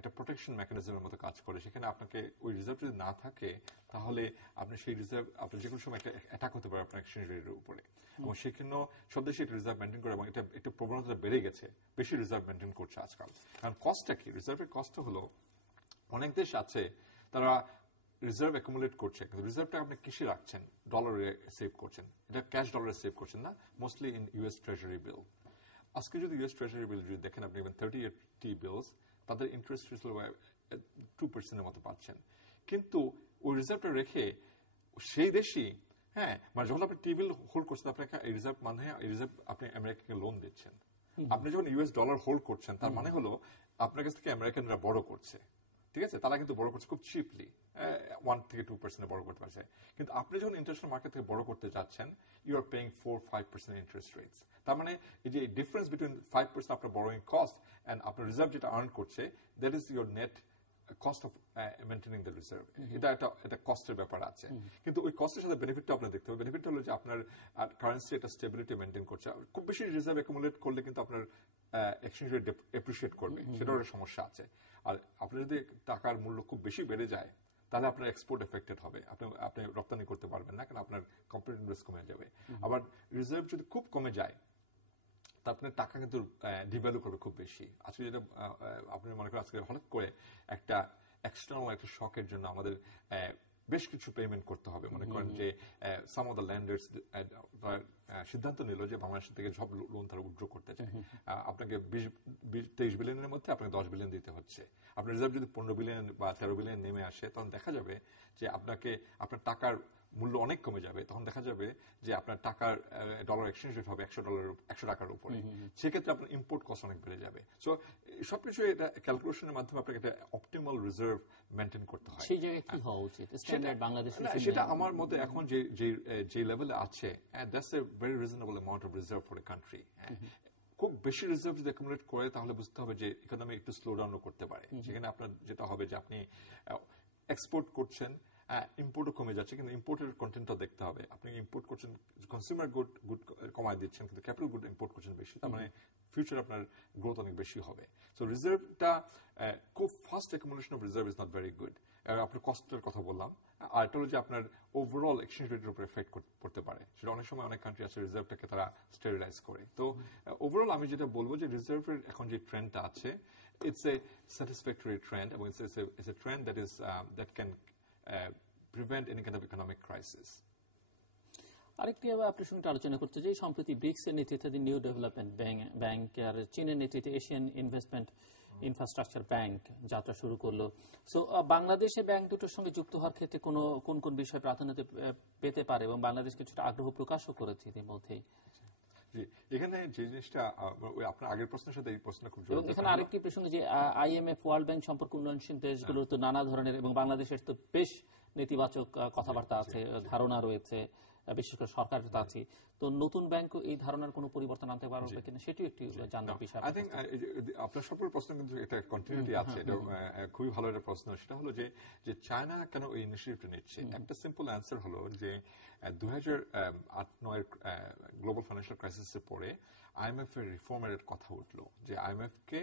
একটা প্রোটেকশন মেকানিজমের মতো কাজ করে। সেখানে আপনাকে ওই রিজার্ভ যদি না থাকে, তাহলে আপনি সেই রিজার্ভ আপনার যে কোনো সময় একটা অ্যাটাক হতে পারে আপনার এক্সচেঞ্জ রেটের উপরে, এবং সেখানেও সব দেশে একটা রিজার্ভ মেনটেন করে, এবং এটা একটা প্রবণতা বেড়ে গেছে, বেশি রিজার্ভ মেনটেন করছে আজকাল। কারণ কস্টটা কি, রিজার্ভের কস্ট হলো, অনেক দেশ আছে তারা রিজার্ভ অ্যাকুমুলেট করছে, কিন্তু রিজার্ভটা আপনি কিসে রাখছেন? ডলারে সেভ করছেন, এটা ক্যাশ ডলারে সেভ করছেন না, mostly in US treasury bill. আজকে যদি ইউএস ট্রেজারি বিল যদি দেখেন আপনি 30-year T-bills, তাদের ইন্টারেস্ট রেট 2% মতো পাচ্ছেন, কিন্তু ওই রিজার্ভটা রেখে সেই দেশই, মানে যখন আপনি টি-বিল হোল্ড করছেন, আপনাকে এই রিজার্ভ মানে এই রিজার্ভ আপনি আমেরিকাকে লোন দিচ্ছেন। আপনি যখন ইউএস ডলার হোল্ড করছেন, তার মানে হলো আপনার কাছ থেকে আমেরিকানরা বড় করছে, ঠিক আছে, তারা কিন্তু বড় করছে খুব চিপলি, 1-2% বড় করতে পারছে। কিন্তু আপনি যখন ইন্টারন্যাশনাল মার্কেট থেকে বড় করতে যাচ্ছেন, you are paying 4-5% interest rates. তার মানে এই যে ডিফারেন্স বিটুইন 5% আপনার বড়োইং কস্ট এন্ড আপনার রিজার্ভ যেটা আর্ন করছে, that is your net cost of maintaining the reserve. এটা একটা কস্টের ব্যাপার আছে, কিন্তু ওই কস্টের সাথে বেনিফিটটা আপনার দেখতে হবে। বেনিফিটটা হলো যে আপনার কারেন্সি একটা স্টেবিলিটি মেনটেন করছে। খুব বেশি রিজার্ভ অ্যাকুমুলেট করলে কিন্তু আপনার এক্সচেঞ্জ রেট এপ্রিসিয়েট করবে, সেটার একটা সমস্যা আছে। আর আপনার যদি টাকার মূল্য খুব বেশি বেড়ে যায়, তাহলে আপনার এক্সপোর্ট এফেক্টেড হবে, আপনি রপ্তানি করতে পারবেন না, কারণ আপনার কম্পিটিটিভ রিস্ক কমে যাবে। আবার রিজার্ভ যদি খুব কমে যায়, তা আপনার টাকা কিন্তু ডিভ্যালু করবে খুব বেশি। আজকে যেটা আপনি মনে করেন, আজকে হঠাৎ করে একটা এক্সটার্নাল একটা শকের জন্য আমাদের বেশ কিছু পেমেন্ট করতে হবে। মনে করেন যে সাম অফ দ্য ল্যান্ডার্স সিদ্ধান্ত নিল যে বাংলাদেশ থেকে সব লোন তারা উইথড্র করতে চায়, আপনাকে 23 বিলিয়নের মধ্যে আপনাকে 10 বিলিয়ন দিতে হচ্ছে। আপনার রিজার্ভ যদি 15 বিলিয়ন বা 13 বিলিয়ন নেমে আসে, তখন দেখা যাবে যে আপনার টাকার মূল্য অনেক কমে যাবে। তখন দেখা যাবে যে আপনার টাকার ডলার এক্সচেঞ্জ রেট হবে 100 টাকার উপরে, সেক্ষেত্রে আপনার ইম্পোর্ট কস্ট অনেক বেড়ে যাবে। সো সবকিছু এটা ক্যালকুলেশনের মাধ্যমে আপনাকে একটা অপটিমাল রিজার্ভ মেনটেন করতে হয়। সেই জায়গায় কি হওয়া উচিত স্ট্যান্ডার্ড বাংলাদেশে? সেটা আমার মতে এখন যে লেভেলে আছে, that's a very reasonable amount of reserve for a country. খুব বেশি রিজার্ভ যদি অ্যাকুমুলেট করে, তাহলে বুঝতে হবে যে ইকোনমি একটু স্লো ডাউনও করতে পারে। সেখানে আপনার যেটা হবে যে আপনি এক্সপোর্ট করছেন, ইম্পোর্টও কমে যাচ্ছে, কিন্তু ইম্পোর্টের কন্টেন্টটা দেখতে হবে। আপনি ইম্পোর্ট করছেন, কনজিউমার গুড কমায় দিচ্ছেন, কিন্তু ক্যাপিটাল গুড ইম্পোর্ট করছেন বেশি, তার মানে ফিউচার আপনার গ্রোথ অনেক বেশি হবে। সো রিজার্ভটা খুব fast accumulation of reserve is not very good. আপনার কস্টের কথা বললাম, আর এটা হলো যে আপনার ওভারঅল এক্সচেঞ্জ রেটের উপর এফেক্ট করতে পারে। সেটা অনেক সময় অনেক কান্ট্রি আছে রিজার্ভটাকে তারা স্টেরিলাইজ করে। তো ওভারঅল আমি যেটা বলবো যে রিজার্ভের এখন যে ট্রেন্ডটা আছে, ইটস এ স্যাটিসফ্যাক্টরি ট্রেন্ড, এবং it's a trend that can prevent any kind of economic crisis. আরেকটি আপনি সঙ্গে আলোচনা করতে যে সম্প্রতি ব্রিক্সের নেতৃত্বে নিউ ডেভেলপমেন্ট ব্যাংক আর চীনের নেতৃত্বে এশিয়ান ইনভেস্টমেন্ট ইনফ্রাস্ট্রাকচার ব্যাংক যাত্রা শুরু করলো। সো বাংলাদেশে ব্যাংক দুটোর সঙ্গে যুক্ত হওয়ার ক্ষেত্রে কোন বিষয় প্রাধান্য পেতে পারে, এবং বাংলাদেশ কিছুটা আগ্রহ প্রকাশও করেছে ইতিমধ্যেই। এখানে যে জিনিসটা আপনার আগের প্রশ্নের সাথে এই প্রশ্ন খুব জড়িত। এখানে আরেকটি প্রশ্ন যে আইএমএফ ওয়ার্ল্ড ব্যাংক সম্পর্ক উন্নয়নশীল দেশগুলোর তো নানা ধরনের, এবং বাংলাদেশের তো বেশ নেতিবাচক কথাবার্তা আছে, ধারণা রয়েছে, বিশেষ করে সরকারের আছে। তো নতুন ব্যাংক এই ধারণার কোনো পরিবর্তন আনতে পারবে কিনা, সেটিও একটি জানার বিষয়। আই থিংক আপনার সকল প্রশ্ন কিন্তু একটা কন্টিনিউটি আছে, এটা খুবই ভালো একটা প্রশ্ন। সেটা হলো যে চায়না কেন এই ইনিশিয়েটিভটা নিচ্ছে। একটা সিম্পল অ্যান্সার হলো যে 2008-09 গ্লোবাল ফাইন্যান্সিয়াল ক্রাইসিসের পরে আইএমএফ এর রিফর্মের কথা উঠলো, যে আইএমএফ কে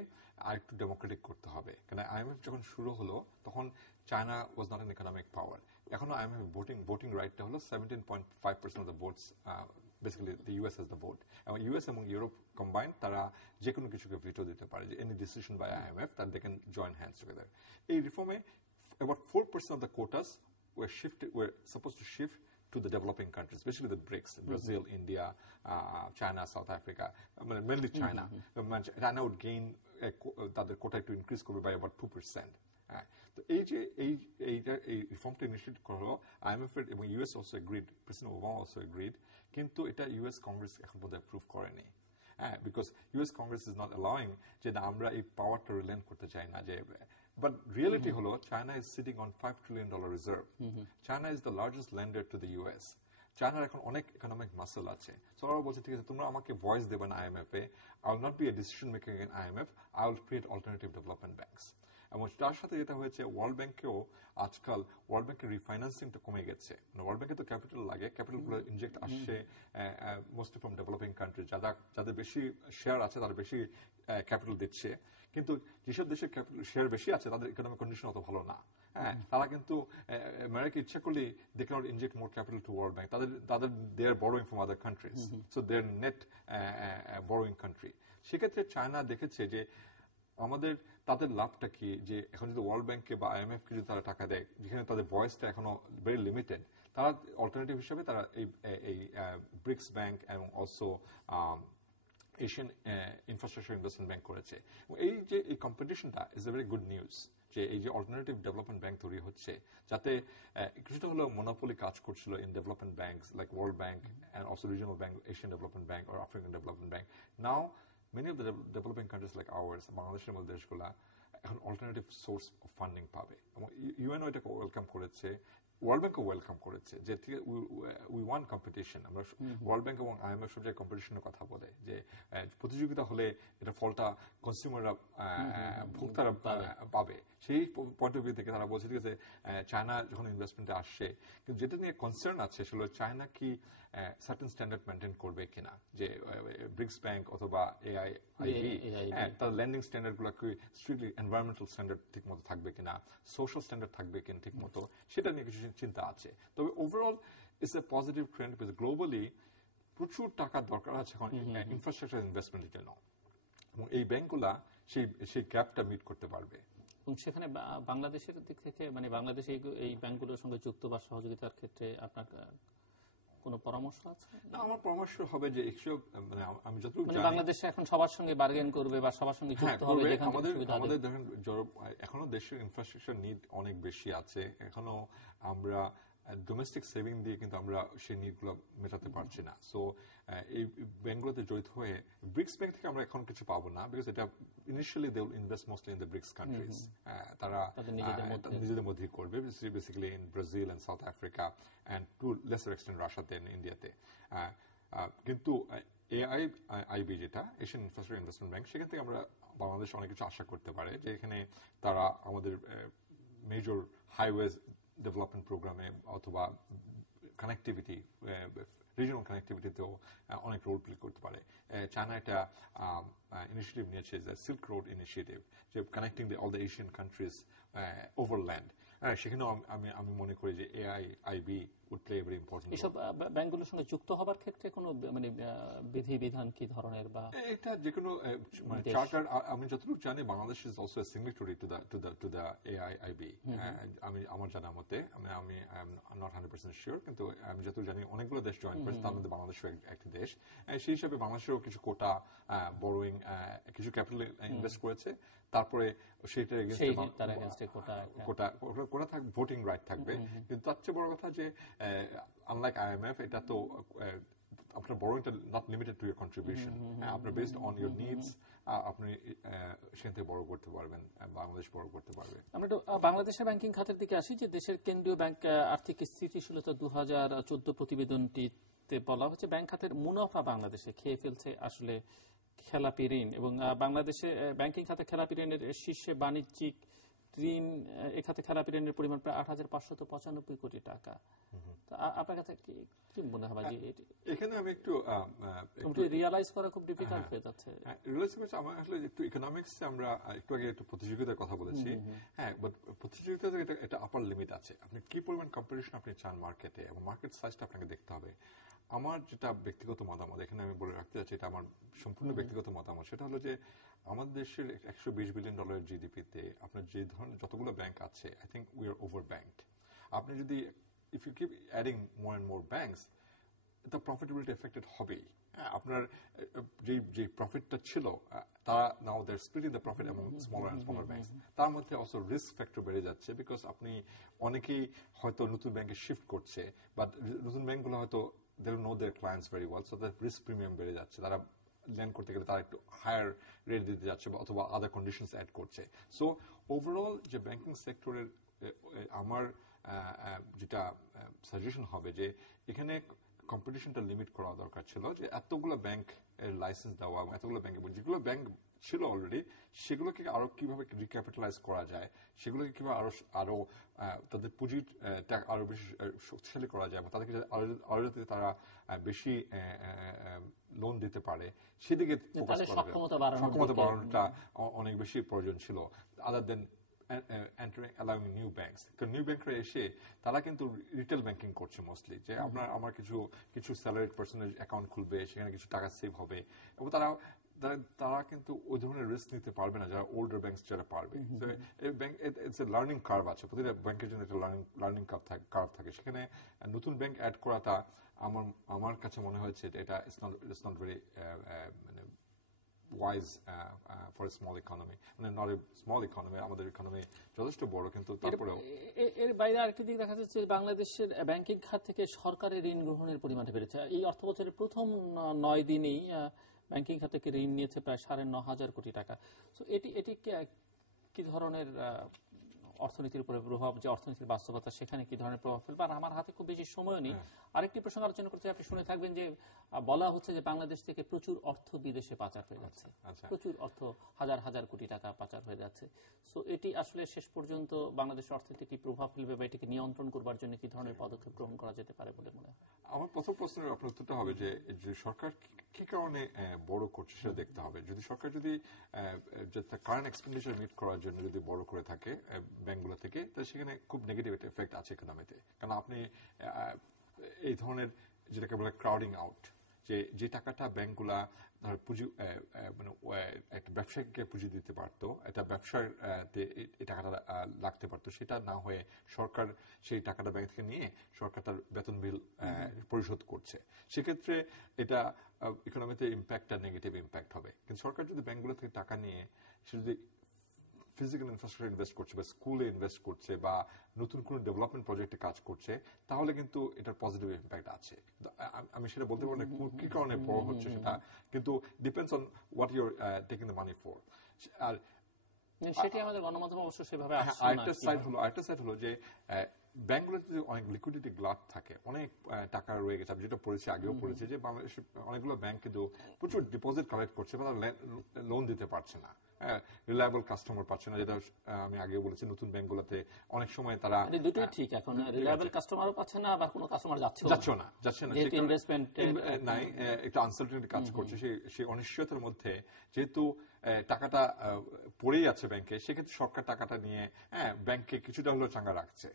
আরেকটু ডেমোক্রেটিক করতে হবে। কারণ আইএমএফ যখন শুরু হলো, তখন China was not an economic power. এখনো আইএমএফ ভোটিং রাইটটা হলো 17.5% of the votes basically the US has the vote, এবং ইউএস এবং ইউরোপ কম্বাইন্ড তারা যে কোনো কিছুকে ভিটো দিতে পারে, যে any decision by IMF that they can join hands together. এই রিফর্মে about 4% of the quotas were supposed to shift to the developing countries, especially the BRICS, Brazil, India, China, South Africa, mainly China. China would gain তাদের কোটায় to increase করবে by about 2%. তো এই যে এই রিফর্মটা initiate করা হলো IMF এর, এবং US also agreed, president Obama also agreed, কিন্তু এটা ইউএস কংগ্রেস এখন পর্যন্ত অ্যাপ্রুভ করেনি। Because US Congress is not allowing যে আমরা এই পাওয়ারটা রিলেন্ট করতে চাই না। যে But reality হলো China is sitting on $5 trillion reserve. China is the largest lender to the US. চায়নার এখন অনেক ইকোনমিক মাসল আছে। সো ওরা বলছে ঠিক আছে তোমরা আমাকে ভয়েস দেবে না IMF A, I will not be a decision maker in IMF, I will create alternative development banks. এবং তার সাথে যেটা হয়েছে ওয়ার্ল্ড ব্যাংকেও আজকাল ওয়ার্ল্ড ব্যাংকের রিফাইন্যান্সিংটা কমে গেছে। ওয়ার্ল্ড ব্যাংকে তো ক্যাপিটাল লাগে, ক্যাপিটালগুলো ইনজেক্ট আসছে মোস্টলি ফ্রম ডেভেলপিং কান্ট্রি, যাদের বেশি শেয়ার আছে তারা বেশি ক্যাপিটাল দিচ্ছে, কিন্তু যেসব দেশের ক্যাপিটাল শেয়ার বেশি আছে তাদের ইকোনমিক কন্ডিশন অত ভালো না। তারা কিন্তু আমেরিকা ইচ্ছা করলেই they cannot inject more capital to world bank, তাদের they are borrowing from other countries, so they are net borrowing country. সেক্ষেত্রে চায়না দেখেছে যে তাদের লাভটা কি, যে এখন যদি ওয়ার্ল্ড ব্যাংকে বা IMF কে যদি তারা টাকা দেয়, যেখানে তাদের ভয়েসটা এখনো ভেরি লিমিটেড, তারা অল্টারনেটিভ হিসেবে তারা এই ব্রিক্স ব্যাংক এবং also Asian infrastructure investment bank করেছে। এই যে এই কম্পিটিশনটা is a very good news, যে এই যে অল্টারনেটিভ ডেভেলপমেন্ট ব্যাংক তৈরি হচ্ছে, যাতে কিছুটা হলেও মনোপলি কাজ করছিল in development banks like world bank and also regional bank, Asian development bank or African development bank. Now many of the developing countries like ours, বাংলাদেশের মধ্যে দেশগুলা এখন অল্টারনেটিভ সোর্স অফ ফান্ডিং পাবে, এবং ইউএনও এটাকে welcome করেছে, world ব্যাংকও welcome করেছে, যে উই ওয়ান কম্পিটিশন। আমরা ওয়ার্ল্ড ব্যাংক এবং IMF সব জায়গায় কম্পিটিশনের কথা বলে, যে প্রতিযোগিতা হলে এটা ফলটা কনজিউমাররা ভোক্তারা পাবে। সেই পয়েন্ট অফ ভিউ থেকে তারা বলছে ঠিক আছে চায়না যখন ইনভেস্টমেন্টে আসছে, কিন্তু যেটা নিয়ে কনসার্ন আছে সেগুলো চায়না কি সার্টেন স্ট্যান্ডার্ড মেনটেন করবে কিনা, যে ব্রিক্স ব্যাংক অথবা AIIB তার ল্যান্ডিং স্ট্যান্ডার্ড গুলো কি স্ট্রিক্টলি এনভায়রনমেন্টাল স্ট্যান্ডার্ড ঠিক মতো থাকবে কিনা, সোশ্যাল স্ট্যান্ডার্ড থাকবে কিনা ঠিক মতো, সেটা নিয়ে কিছু চিন্তা আছে। তবে overall it's a positive trend, because globally প্রচুর টাকার দরকার আছে এখন ইনফ্রাস্ট্রাকচার ইনভেস্টমেন্টের জন্য, এবং এই ব্যাংকগুলা সেই গ্যাপটা মিট করতে পারবে। এবং সেখানে বাংলাদেশের দিক থেকে মানে বাংলাদেশ এই ব্যাংকগুলোর সঙ্গে যুক্ত বা সহযোগিতার ক্ষেত্রে আপনার কোনো পরামর্শ আছে? না, আমার পরামর্শ হবে যে মানে আমি যতটুকু জানি বাংলাদেশে এখন সবার সঙ্গে বার্গেন করবে বা সবার সঙ্গে যুক্ত হবে। আমাদের দেখেন এখনো দেশের ইনফ্রাস্ট্রাকচার নিড অনেক বেশি আছে, এখনো আমরা ডোমেস্টিক সেভিং দিয়ে কিন্তু আমরা সেই নিডগুলো মেটাতে পারছি না। সো এই ব্যাংকগুলোতে জড়িত হয়ে ব্রিক্স ব্যাংক থেকে আমরা এখন কিছু পাবো না, বিকজ এটা initially they will invest mostly in the BRICS countries, তারা নিজেদের মধ্যেই করবে, basically in Brazil and South Africa and to lesser extent রাশিয়াতে এন্ড ইন্ডিয়াতে। কিন্তু AIIB যেটা এশিয়ান ইনফ্রাস্ট্রাকচার ইনভেস্টমেন্ট ব্যাংক, সেখান থেকে আমরা বাংলাদেশ অনেক কিছু আশা করতে পারে, যে এখানে তারা আমাদের মেজর হাইওয়েজ ডেভেলপমেন্ট প্রোগ্রামে অথবা কানেক্টিভিটি, রিজিওনাল কানেক্টিভিটিতেও অনেক রোল প্লে করতে পারে। চায়না একটা ইনিশিয়েটিভ নিয়েছে, সিল্ক রোড ইনিশিয়েটিভ, যে connecting all the Asian countries overland. সেখানেও আমি মনে করি যে AIIB would play a very important role. এসব ব্যাংকগুলোর সঙ্গে যুক্ত হবার ক্ষেত্রে কোনো মানে বিধিবিধান কি ধরনের, বা এটা যে কোনো মানে চার্টার, আমি যতটুকু জানি Bangladesh is also a signatory to the AIIB, আমার জানা মতে, আমি নট 100% শিওর, কিন্তু আমি যতটুকু জানি অনেকগুলো দেশ জয়েন করেছে, তার মধ্যে বাংলাদেশও একটি দেশ। সেই হিসাবে বাংলাদেশেরও কিছু কোটা বরোইং, কিছু ক্যাপিটাল ইনভেস্ট করেছে, তারপরে সেইটার এগেইনস্টে কোটা থাকবে, ভোটিং রাইট থাকবে। কিন্তু তার চেয়ে বড় কথা যে আনলাইক IMF, এটা তো আপনার বরোইংটা not limited to your contribution, আপনার বেসড অন ইউর নিডস আপনি সেখান থেকে বড় করতে পারবেন, বাংলাদেশ বড় করতে পারবে। আমরা একটু বাংলাদেশের ব্যাংকিং খাতের দিকে আসি, যে দেশের কেন্দ্রীয় ব্যাংক আর্থিক স্থিতিশীলতা 2014 প্রতিবেদনটিতে বলা হচ্ছে ব্যাংক খাতের মুনাফা বাংলাদেশে খেয়ে ফেলছে আসলে খেলাপি ঋণ, এবং বাংলাদেশে ব্যাংকিং খাতে খেলাপি ঋণের শীর্ষে বাণিজ্যিক ঋণ, এ খাতে খেলাপি ঋণের পরিমাণ প্রায় 8,595 কোটি টাকা। আপনার কাছে কি মনে হয় যে এখানে আমি একটু রিয়ালাইজ করা খুব ডিফিকাল্ট হয়ে যাচ্ছে? রিয়ালাইজ করছি আমার আসলে একটু ইকোনমিক্সে আমরা একটু আগে একটু প্রতিযোগিতার কথা বলেছি, হ্যাঁ, বাট প্রতিযোগিতাতে এটা আপার লিমিট আছে। আপনি কি পরিমাণ কম্পিটিশন আপনি চান মার্কেটে, এবং মার্কেট সাইজটা আপনাকে দেখতে হবে। আমার যেটা ব্যক্তিগত মতামত, এখানে আমি বলে রাখতে চাচ্ছি, এটা আমার সম্পূর্ণ ব্যক্তিগত মতামত, সেটা হলো যে আমাদের দেশের $120 বিলিয়ন জিডিপিতে আপনার যে ধরনের যতগুলো ব্যাংক আছে, I think we are over banked. আপনি যদি if you keep adding more and more banks, the profitability affected হবেই। আপনার যে প্রফিটটা ছিল, তারা now they are splitting the profit among smaller and smaller banks. তার মধ্যে অলসো রিস্ক ফ্যাক্টর বেড়ে যাচ্ছে, বিকজ আপনি অনেকেই হয়তো নতুন ব্যাংকে শিফট করছে, বাট নতুন ব্যাংকগুলো হয়তো they don't know their clients very well, so that risk premium বেড়ে যাচ্ছে। তারা ল্যান্ড করতে গেলে তারা একটু হায়ার রেট দিতে যাচ্ছে, অথবা আদার কন্ডিশনস অ্যাড করছে। সো ওভারঅল যে ব্যাংকিং সেক্টরের আমার যেটা সাজেশন হবে, যে এখানে কম্পিটিশনটা লিমিট করা দরকার ছিল, যে এতগুলো ব্যাংক এর লাইসেন্স দেওয়া, এতগুলো ব্যাংক, যেগুলো ব্যাংক ছিল অলরেডি, সেগুলোকে আরো কিভাবে রিক্যাপিটালাইজ করা যায়, সেগুলোকে কিভাবে আরো তাদের পুঁজিটা আরো বেশি শক্তিশালী করা যায়, এবং তাদেরকে আরো যাতে তারা বেশি লোন দিতে পারে, সেদিকে সক্ষমতা বাড়ানোটা অনেক বেশি প্রয়োজন ছিল, আদার দেন allowing new banks. কারণ নিউ ব্যাংকরা এসে তারা কিন্তু রিটেল ব্যাংকিং করছে মোস্টলি, যে আমার কিছু স্যালারিড পার্সোনাল অ্যাকাউন্ট খুলবে, সেখানে কিছু টাকা সেভ হবে, এবং তারা কিন্তু ওই ধরনের রিস্ক নিতে পারবে না যারা ওল্ডার ব্যাংকস যারা পারবে। ইটস এ লার্নিং কার্ভ আছে, প্রতিটা ব্যাংকের জন্য একটা লার্নিং কার্ভ থাকে। সেখানে নতুন ব্যাংক অ্যাড করাটা আমার কাছে মনে হয়েছে এটা it's not very wise for a small economy, মানে নট এ স্মল ইকোনমি, আমাদের ইকোনমি যথেষ্ট বড়, কিন্তু তারপরেও এর বাইরে আরেকটি দিক দেখা যাচ্ছে, বাংলাদেশের ব্যাংকিং খাত থেকে সরকারের ঋণ গ্রহণের পরিমাণ বেড়েছে। এই অর্থ বছরের প্রথম 9 দিনেই ব্যাংকিং খাত থেকে ঋণ নিয়েছে প্রায় 9,500 কোটি টাকা। তো এটি কি ধরনের অর্থনীতির উপরে প্রভাব, যে অর্থনীতির বাস্তবতা, সেখানে কি ধরনের প্রভাব ফেলবে? আর আমার হাতে খুব বেশি সময়ও নেই, আরেকটি প্রসঙ্গ আলোচনা করতে আপনি শুনে থাকবেন, যে বলা হচ্ছে যে বাংলাদেশ থেকে প্রচুর অর্থ বিদেশে পাচার হয়ে যাচ্ছে, প্রচুর অর্থ, হাজার হাজার কোটি টাকা পাচার হয়ে যাচ্ছে। সো এটি আসলে শেষ পর্যন্ত বাংলাদেশের অর্থনীতি কি প্রভাব ফেলবে, বা এটিকে নিয়ন্ত্রণ করবার জন্য কি ধরনের পদক্ষেপ গ্রহণ করা যেতে পারে বলে মনে হয়? আমার প্রথম প্রশ্নের আপনার উত্তরটা হবে যে সরকার কি কারণে বড় করছে সেটা দেখতে হবে। যদি সরকার কারেন্ট এক্সপেন্ডিচার মিট করার জন্য যদি বড় করে থাকে ব্যাংকগুলো থেকে, তাহলে সেখানে খুব নেগেটিভ একটা এফেক্ট আছে ইকোনমিতে। কারণ আপনি এই ধরনের যেটাকে বলে ক্রাউডিং আউট, যে টাকাটা ব্যাংকগুলা পুঁজি, মানে একটা ব্যবসায়ীকে পুঁজি দিতে পারতো, একটা ব্যবসার এই টাকাটা লাগতে পারতো, সেটা না হয়ে সরকার সেই টাকাটা ব্যাংক থেকে নিয়ে সরকার তার বেতন বিল পরিশোধ করছে, সেক্ষেত্রে এটা ইকোনমিতে ইম্প্যাক্টটা নেগেটিভ ইম্প্যাক্ট হবে। কিন্তু সরকার যদি ব্যাংকগুলো থেকে টাকা নিয়ে সে যদি ফিজিক্যাল ইনফ্রাস্ট্রাকচার ইনভেস্ট করছে, বা স্কুলে ইনভেস্ট করছে, বা নতুন কোনো ডেভেলপমেন্ট প্রজেক্টে কাজ করছে, তাহলে কিন্তু এটার পজিটিভ ইম্প্যাক্ট আছে। আমি সেটা বলতে পারবো না কি কারণে বড় হচ্ছে সেটা, কিন্তু depends on what you are taking the money for. আর সেটি আমাদের গণমাধ্যম অবশ্য সেভাবে আসছে না। আরেকটা সাইড হলো যে ব্যাংকগুলোতে যদি অনেক লিকুইডিটি গ্লাট থাকে, অনেক টাকা রয়ে গেছে, আমি যেটা পড়েছি, আগেও পড়েছি, যে বাংলাদেশে অনেকগুলো ব্যাংক কিন্তু প্রচুর ডিপোজিট কালেক্ট করছে, বা লোন দিতে পারছে না, রিলায়েবল কাস্টমার পাচ্ছে না, যেটা আমি আগে বলেছি। নতুন ব্যাংকগুলোতে অনেক সময় তারা দুটোই ঠিক, এখন রিলায়েবল কাস্টমারও পাচ্ছে না, আবার কোনো কাস্টমার যাচ্ছে না, যেহেতু ইনভেস্টমেন্ট নাই, একটা আনসার্টেনিটি কাজ করছে। সেই অনিশ্চয়তার মধ্যে যেহেতু টাকাটা পড়েই আছে ব্যাংকে, সেক্ষেত্রে সরকার টাকাটা নিয়ে ব্যাংকে কিছুটা হলেও চাঙ্গা রাখছে।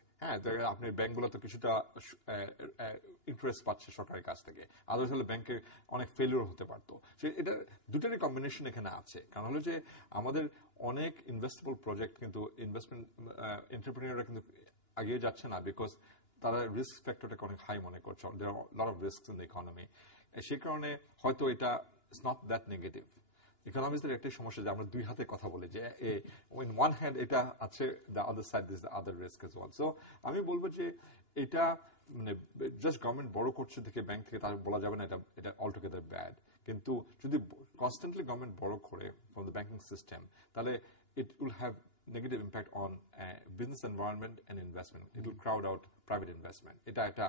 আপনি ব্যাংকগুলো তো কিছুটা ইন্টারেস্ট পাচ্ছে সরকারের কাছ থেকে, আদার্স হলে ব্যাংকে অনেক ফেলিওর হতে পারতো। এটা দুটোরই কম্বিনেশন এখানে আছে। কারণ হলো যে আমাদের অনেক ইনভেস্টেবল প্রজেক্ট, কিন্তু ইনভেস্টমেন্ট এন্টারপ্রেনিয়ররা কিন্তু আগিয়ে যাচ্ছে না, বিকজ তারা রিস্ক ফ্যাক্টরটাকে অনেক হাই মনে করছে। There are lot of risks in the economy. সেই কারণে হয়তো এটা ইটস নট দ্যাট নেগেটিভ। ইকোনমিক্সের একটাই সমস্যা যে আমরা দুই হাতে কথা বলি, যে ইন ওয়ান হ্যান্ড এটা আছে, the other side is the other risk as well. So আমি বলবো যে এটা মানে জাস্ট গভর্নমেন্ট বড় করছে থেকে ব্যাংক থেকে তার বলা যাবে না এটা অলটুগেদার ব্যাড। কিন্তু যদি কনস্ট্যান্টলি গভর্নমেন্ট বড় করে ফ্রম দ্য ব্যাংকিং সিস্টেম, তাহলে it will have negative impact on business environment and investment. It will crowd out private investment. এটা একটা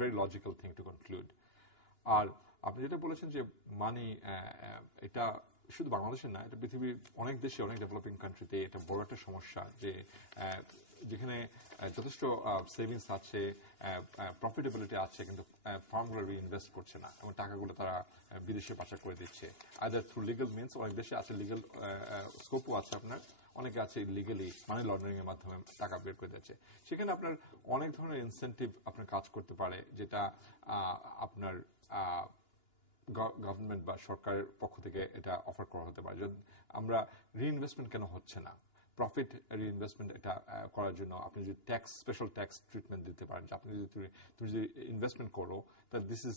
very logical thing to conclude. আর আপনি যেটা বলেছেন যে মানি, এটা শুধু বাংলাদেশে না, এটা পৃথিবীর অনেক দেশে, অনেক ডেভেলপিং কান্ট্রিতে এটা বড় একটা সমস্যা, যে যেখানে যথেষ্ট সেভিংস আছে, প্রফিটেবিলিটি আছে, কিন্তু ফার্মগুলো রিইনভেস্ট করছে না এবং টাকাগুলো তারা বিদেশে পাচার করে দিচ্ছে, আইদার থ্রু লিগাল মিনস, অনেক দেশে আছে লিগাল স্কোপও আছে আপনার, অনেকে আছে ইলিগালি মানি লন্ডারিং এর মাধ্যমে টাকা বের করে দিচ্ছে। সেখানে আপনার অনেক ধরনের ইনসেন্টিভ আপনার কাজ করতে পারে, যেটা আপনার গভর্নমেন্ট বা সরকারের পক্ষ থেকে এটা অফার করা হতে পারে। আমরা রিইনভেস্টমেন্ট কেন হচ্ছে না, প্রফিট রিইনভেস্টমেন্ট এটা করার জন্য আপনি যদি ট্যাক্স, স্পেশাল ট্যাক্স ট্রিটমেন্ট দিতে পারেন, যে আপনি যদি তুমি যদি ইনভেস্টমেন্ট করো, that this is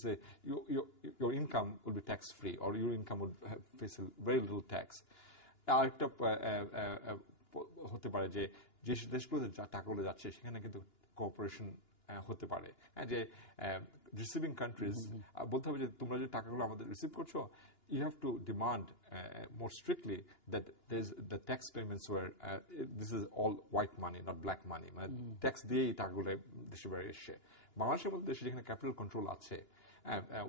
your income will be tax free or your income would face very little tax. আরেকটা হতে পারে যে যে দেশগুলোতে টাকাগুলো যাচ্ছে সেখানে কিন্তু কোঅপারেশন হতে পারে, যে রিসিভিং কান্ট্রিজ বলতে হবে যে তোমরা যে টাকাগুলো আমাদের রিসিভ করছো, you have to demand more strictly that the tax payments were this is all white money, not black money, মানে ট্যাক্স দিয়েই টাকাগুলো দেশে বেরিয়ে এসছে। বাংলাদেশের মধ্যে দেশে যেখানে ক্যাপিটাল কন্ট্রোল আছে,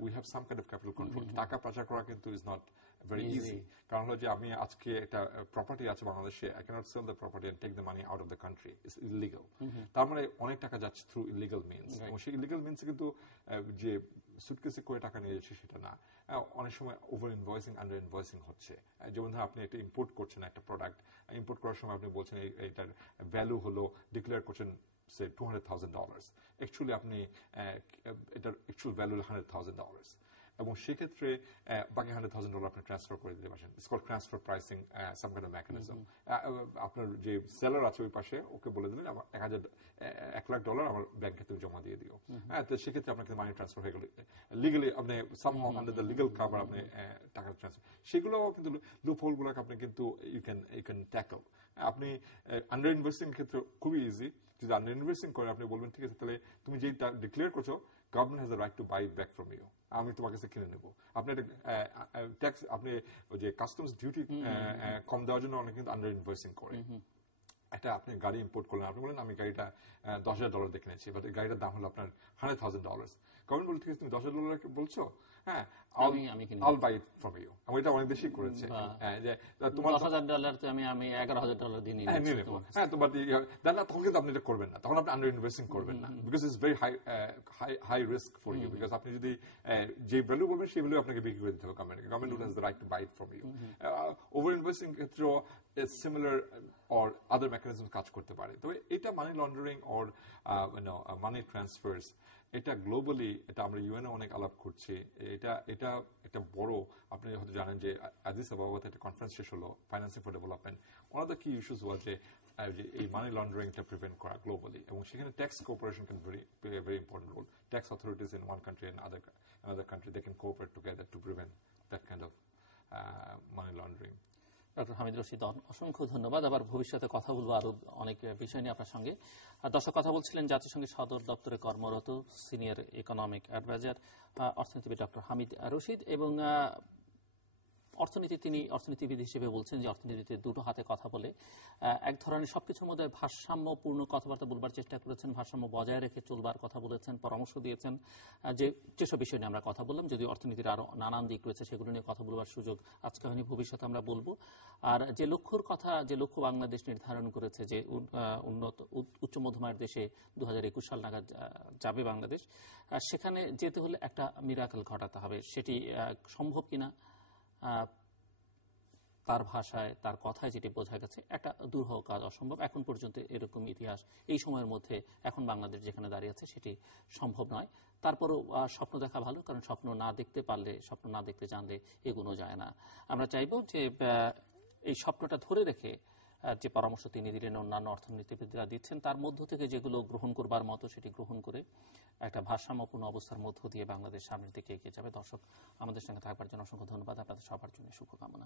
we have some kind of capital control, টাকা পাচার করা কিন্তু is not very easy, কারণ হলো যে আমি আজকে একটা প্রপার্টি আছে বাংলাদেশে, I cannot sell the property and take the money out of the country, it's illegal, তার মানে অনেক টাকা যাচ্ছে থ্রু ইলিগাল মিনস, এবং সেই ইলিগাল মিনস কিন্তু যে সুটকেসে করে টাকা নিয়ে যাচ্ছে সেটা না, অনেক সময় ওভার ইনভয়েসিং, আন্ডার ইনভয়েসিং হচ্ছে। যেমন ধর আপনি একটা ইম্পোর্ট করছেন একটা প্রোডাক্ট, ইম্পোর্ট করার সময় আপনি বলছেন এটার ভ্যালু হলো, ডিক্লেয়ার করছেন সে $200,000, অ্যাকচুয়ালি আপনি এটার অ্যাকচুয়াল ভ্যালু $100,000, এবং সেক্ষেত্রে বাকি $100,000 আপনি ট্রান্সফার করে দিতে পারছেন। It's called transfer pricing, some kind of mechanism. আপনার যে সেলার আছে ওই পাশে, ওকে বলে দিলেন আমার $1,00,000 আমার ব্যাংকে তুমি জমা দিয়ে দিও, তো সেক্ষেত্রে আপনাকে মানি ট্রান্সফার হয়ে গেল লিগালি, আপনি somehow under the legal cover আপনি টাকা ট্রান্সফার। সেগুলো কিন্তু লুপ হোলগুলোকে আপনি কিন্তু ইউ ক্যান ট্যাকল। আপনি আন্ডার ইনভেস্টিং ক্ষেত্রে খুবই ইজি, যদি আন্ডার ইনভেস্টিং করে আপনি বলবেন ঠিক আছে তাহলে তুমি যেটা ডিক্লেয়ার করছো, government has the right to buy it back from you, আমি তোমার কাছে কিনে নেবো। আপনি ট্যাক্স, আপনি ওই যে কাস্টমস ডিউটি কম দেওয়ার জন্য অনেকে কিন্তু আন্ডার ইনভয়েসিং করে। একটা আপনি গাড়ি ইম্পোর্ট করলেন, আপনি বলেন আমি গাড়িটা $10,000 দেখে নিয়েছি, বাট এই গাড়িটার দাম হলো আপনার $100,000, গভর্নমেন্ট বলে ঠিক আছে তুমি $10,000 বলছো, হ্যাঁ I'll buy it from you। আমি এটা অনেক বেশি করেছে, যে তোমার $10,000 তো আমি $11,000 দিয়ে নিয়ে নেব, হ্যাঁ, তো বাট তখন কিন্তু আপনি এটা করবেন না, তখন আপনি আন্ডার ইনভেস্টিং করবেন না, because it's very high risk for you, because আপনি যদি যে ভ্যালু বলবেন সেই ভ্যালু আপনাকে বিক্রি করে দিতে হবে government, government has the right to buy it from you. Over investing ক্ষেত্রেও সিমিলার অর আদার মেকানিজম কাজ করতে পারে। তবে এটা money laundering or money transfers, এটা গ্লোবালি, এটা আমরা ইউএনএ অনেক আলাপ করছি, এটা একটা বড়, আপনি হয়তো জানেন যে অ্যাডিস আবাবাতে একটা কনফারেন্স শেষ হলো, financing for development, one of the key issues was যে এই মানি লন্ডারিংটা প্রিভেন্ট করা গ্লোবালি, এবং সেখানে tax cooperation can play a very important role. Tax authorities in one country and other country, they can cooperate together to prevent that kind of money laundering. Doctor Hamid Rashid, অসংখ্য ধন্যবাদ। আবার ভবিষ্যতে কথা বলবো আরো অনেক বিষয় নিয়ে আপনার সঙ্গে। দর্শক, কথা বলছিলেন জাতিসংঘের সদর দপ্তরে কর্মরত সিনিয়র ইকোনমিক অ্যাডভাইজার অর্থনীতিবিদ ডক্টর হামিদ রশিদ, এবং তিনি অর্থনীতিবিদ হিসেবে বলছেন যে অর্থনীতিতে দুটো হাতে কথা বলে এক ধরনের সবকিছুর মধ্যে ভারসাম্যপূর্ণ কথাবার্তা বলবার চেষ্টা করেছেন, ভারসাম্য বজায় রেখে চলবার কথা বলেছেন, পরামর্শ দিয়েছেন, যেসব বিষয় নিয়ে আমরা কথা বললাম। যদি অর্থনীতির আরো নানান দিক রয়েছে সেগুলো নিয়ে কথা বলবার সুযোগ আজকে হয়নি, ভবিষ্যতে আমরা বলবো। আর যে লক্ষ্য বাংলাদেশ নির্ধারণ করেছে যে উন্নত উচ্চ মধ্যমায়ের দেশে 2021 সাল নাগাদ যাবে বাংলাদেশ, সেখানে যেতে হলে একটা মিরাকেল ঘটাতে হবে। সেটি সম্ভব কিনা তার ভাষায়, তার কথায় যেটি বোঝা গেছে, একটা দুরূহ কাজ, অসম্ভব। এখন পর্যন্ত এরকম ইতিহাস এই সময়ের মধ্যে এখন বাংলাদেশ যেখানে দাঁড়িয়ে আছে সেটি সম্ভব নয়। তারপরও স্বপ্ন দেখা ভালো, কারণ স্বপ্ন না দেখতে পারলে, স্বপ্ন না দেখতে জানলে এগুলো যায় না। আমরা চাইব যে এই স্বপ্নটা ধরে রেখে যে পরামর্শ তিনি দিলেন, অন্যান্য অর্থনীতিবিদরা দিচ্ছেন, তার মধ্য থেকে যেগুলো গ্রহণ করবার মতো সেটি গ্রহণ করে একটা ভারসাম্যপূর্ণ অবস্থার মধ্য দিয়ে বাংলাদেশ সামনের দিকে এগিয়ে যাবে। দর্শক, আমাদের সঙ্গে থাকবার জন্য অসংখ্য ধন্যবাদ। আপনাদের সবার জন্য শুভকামনা।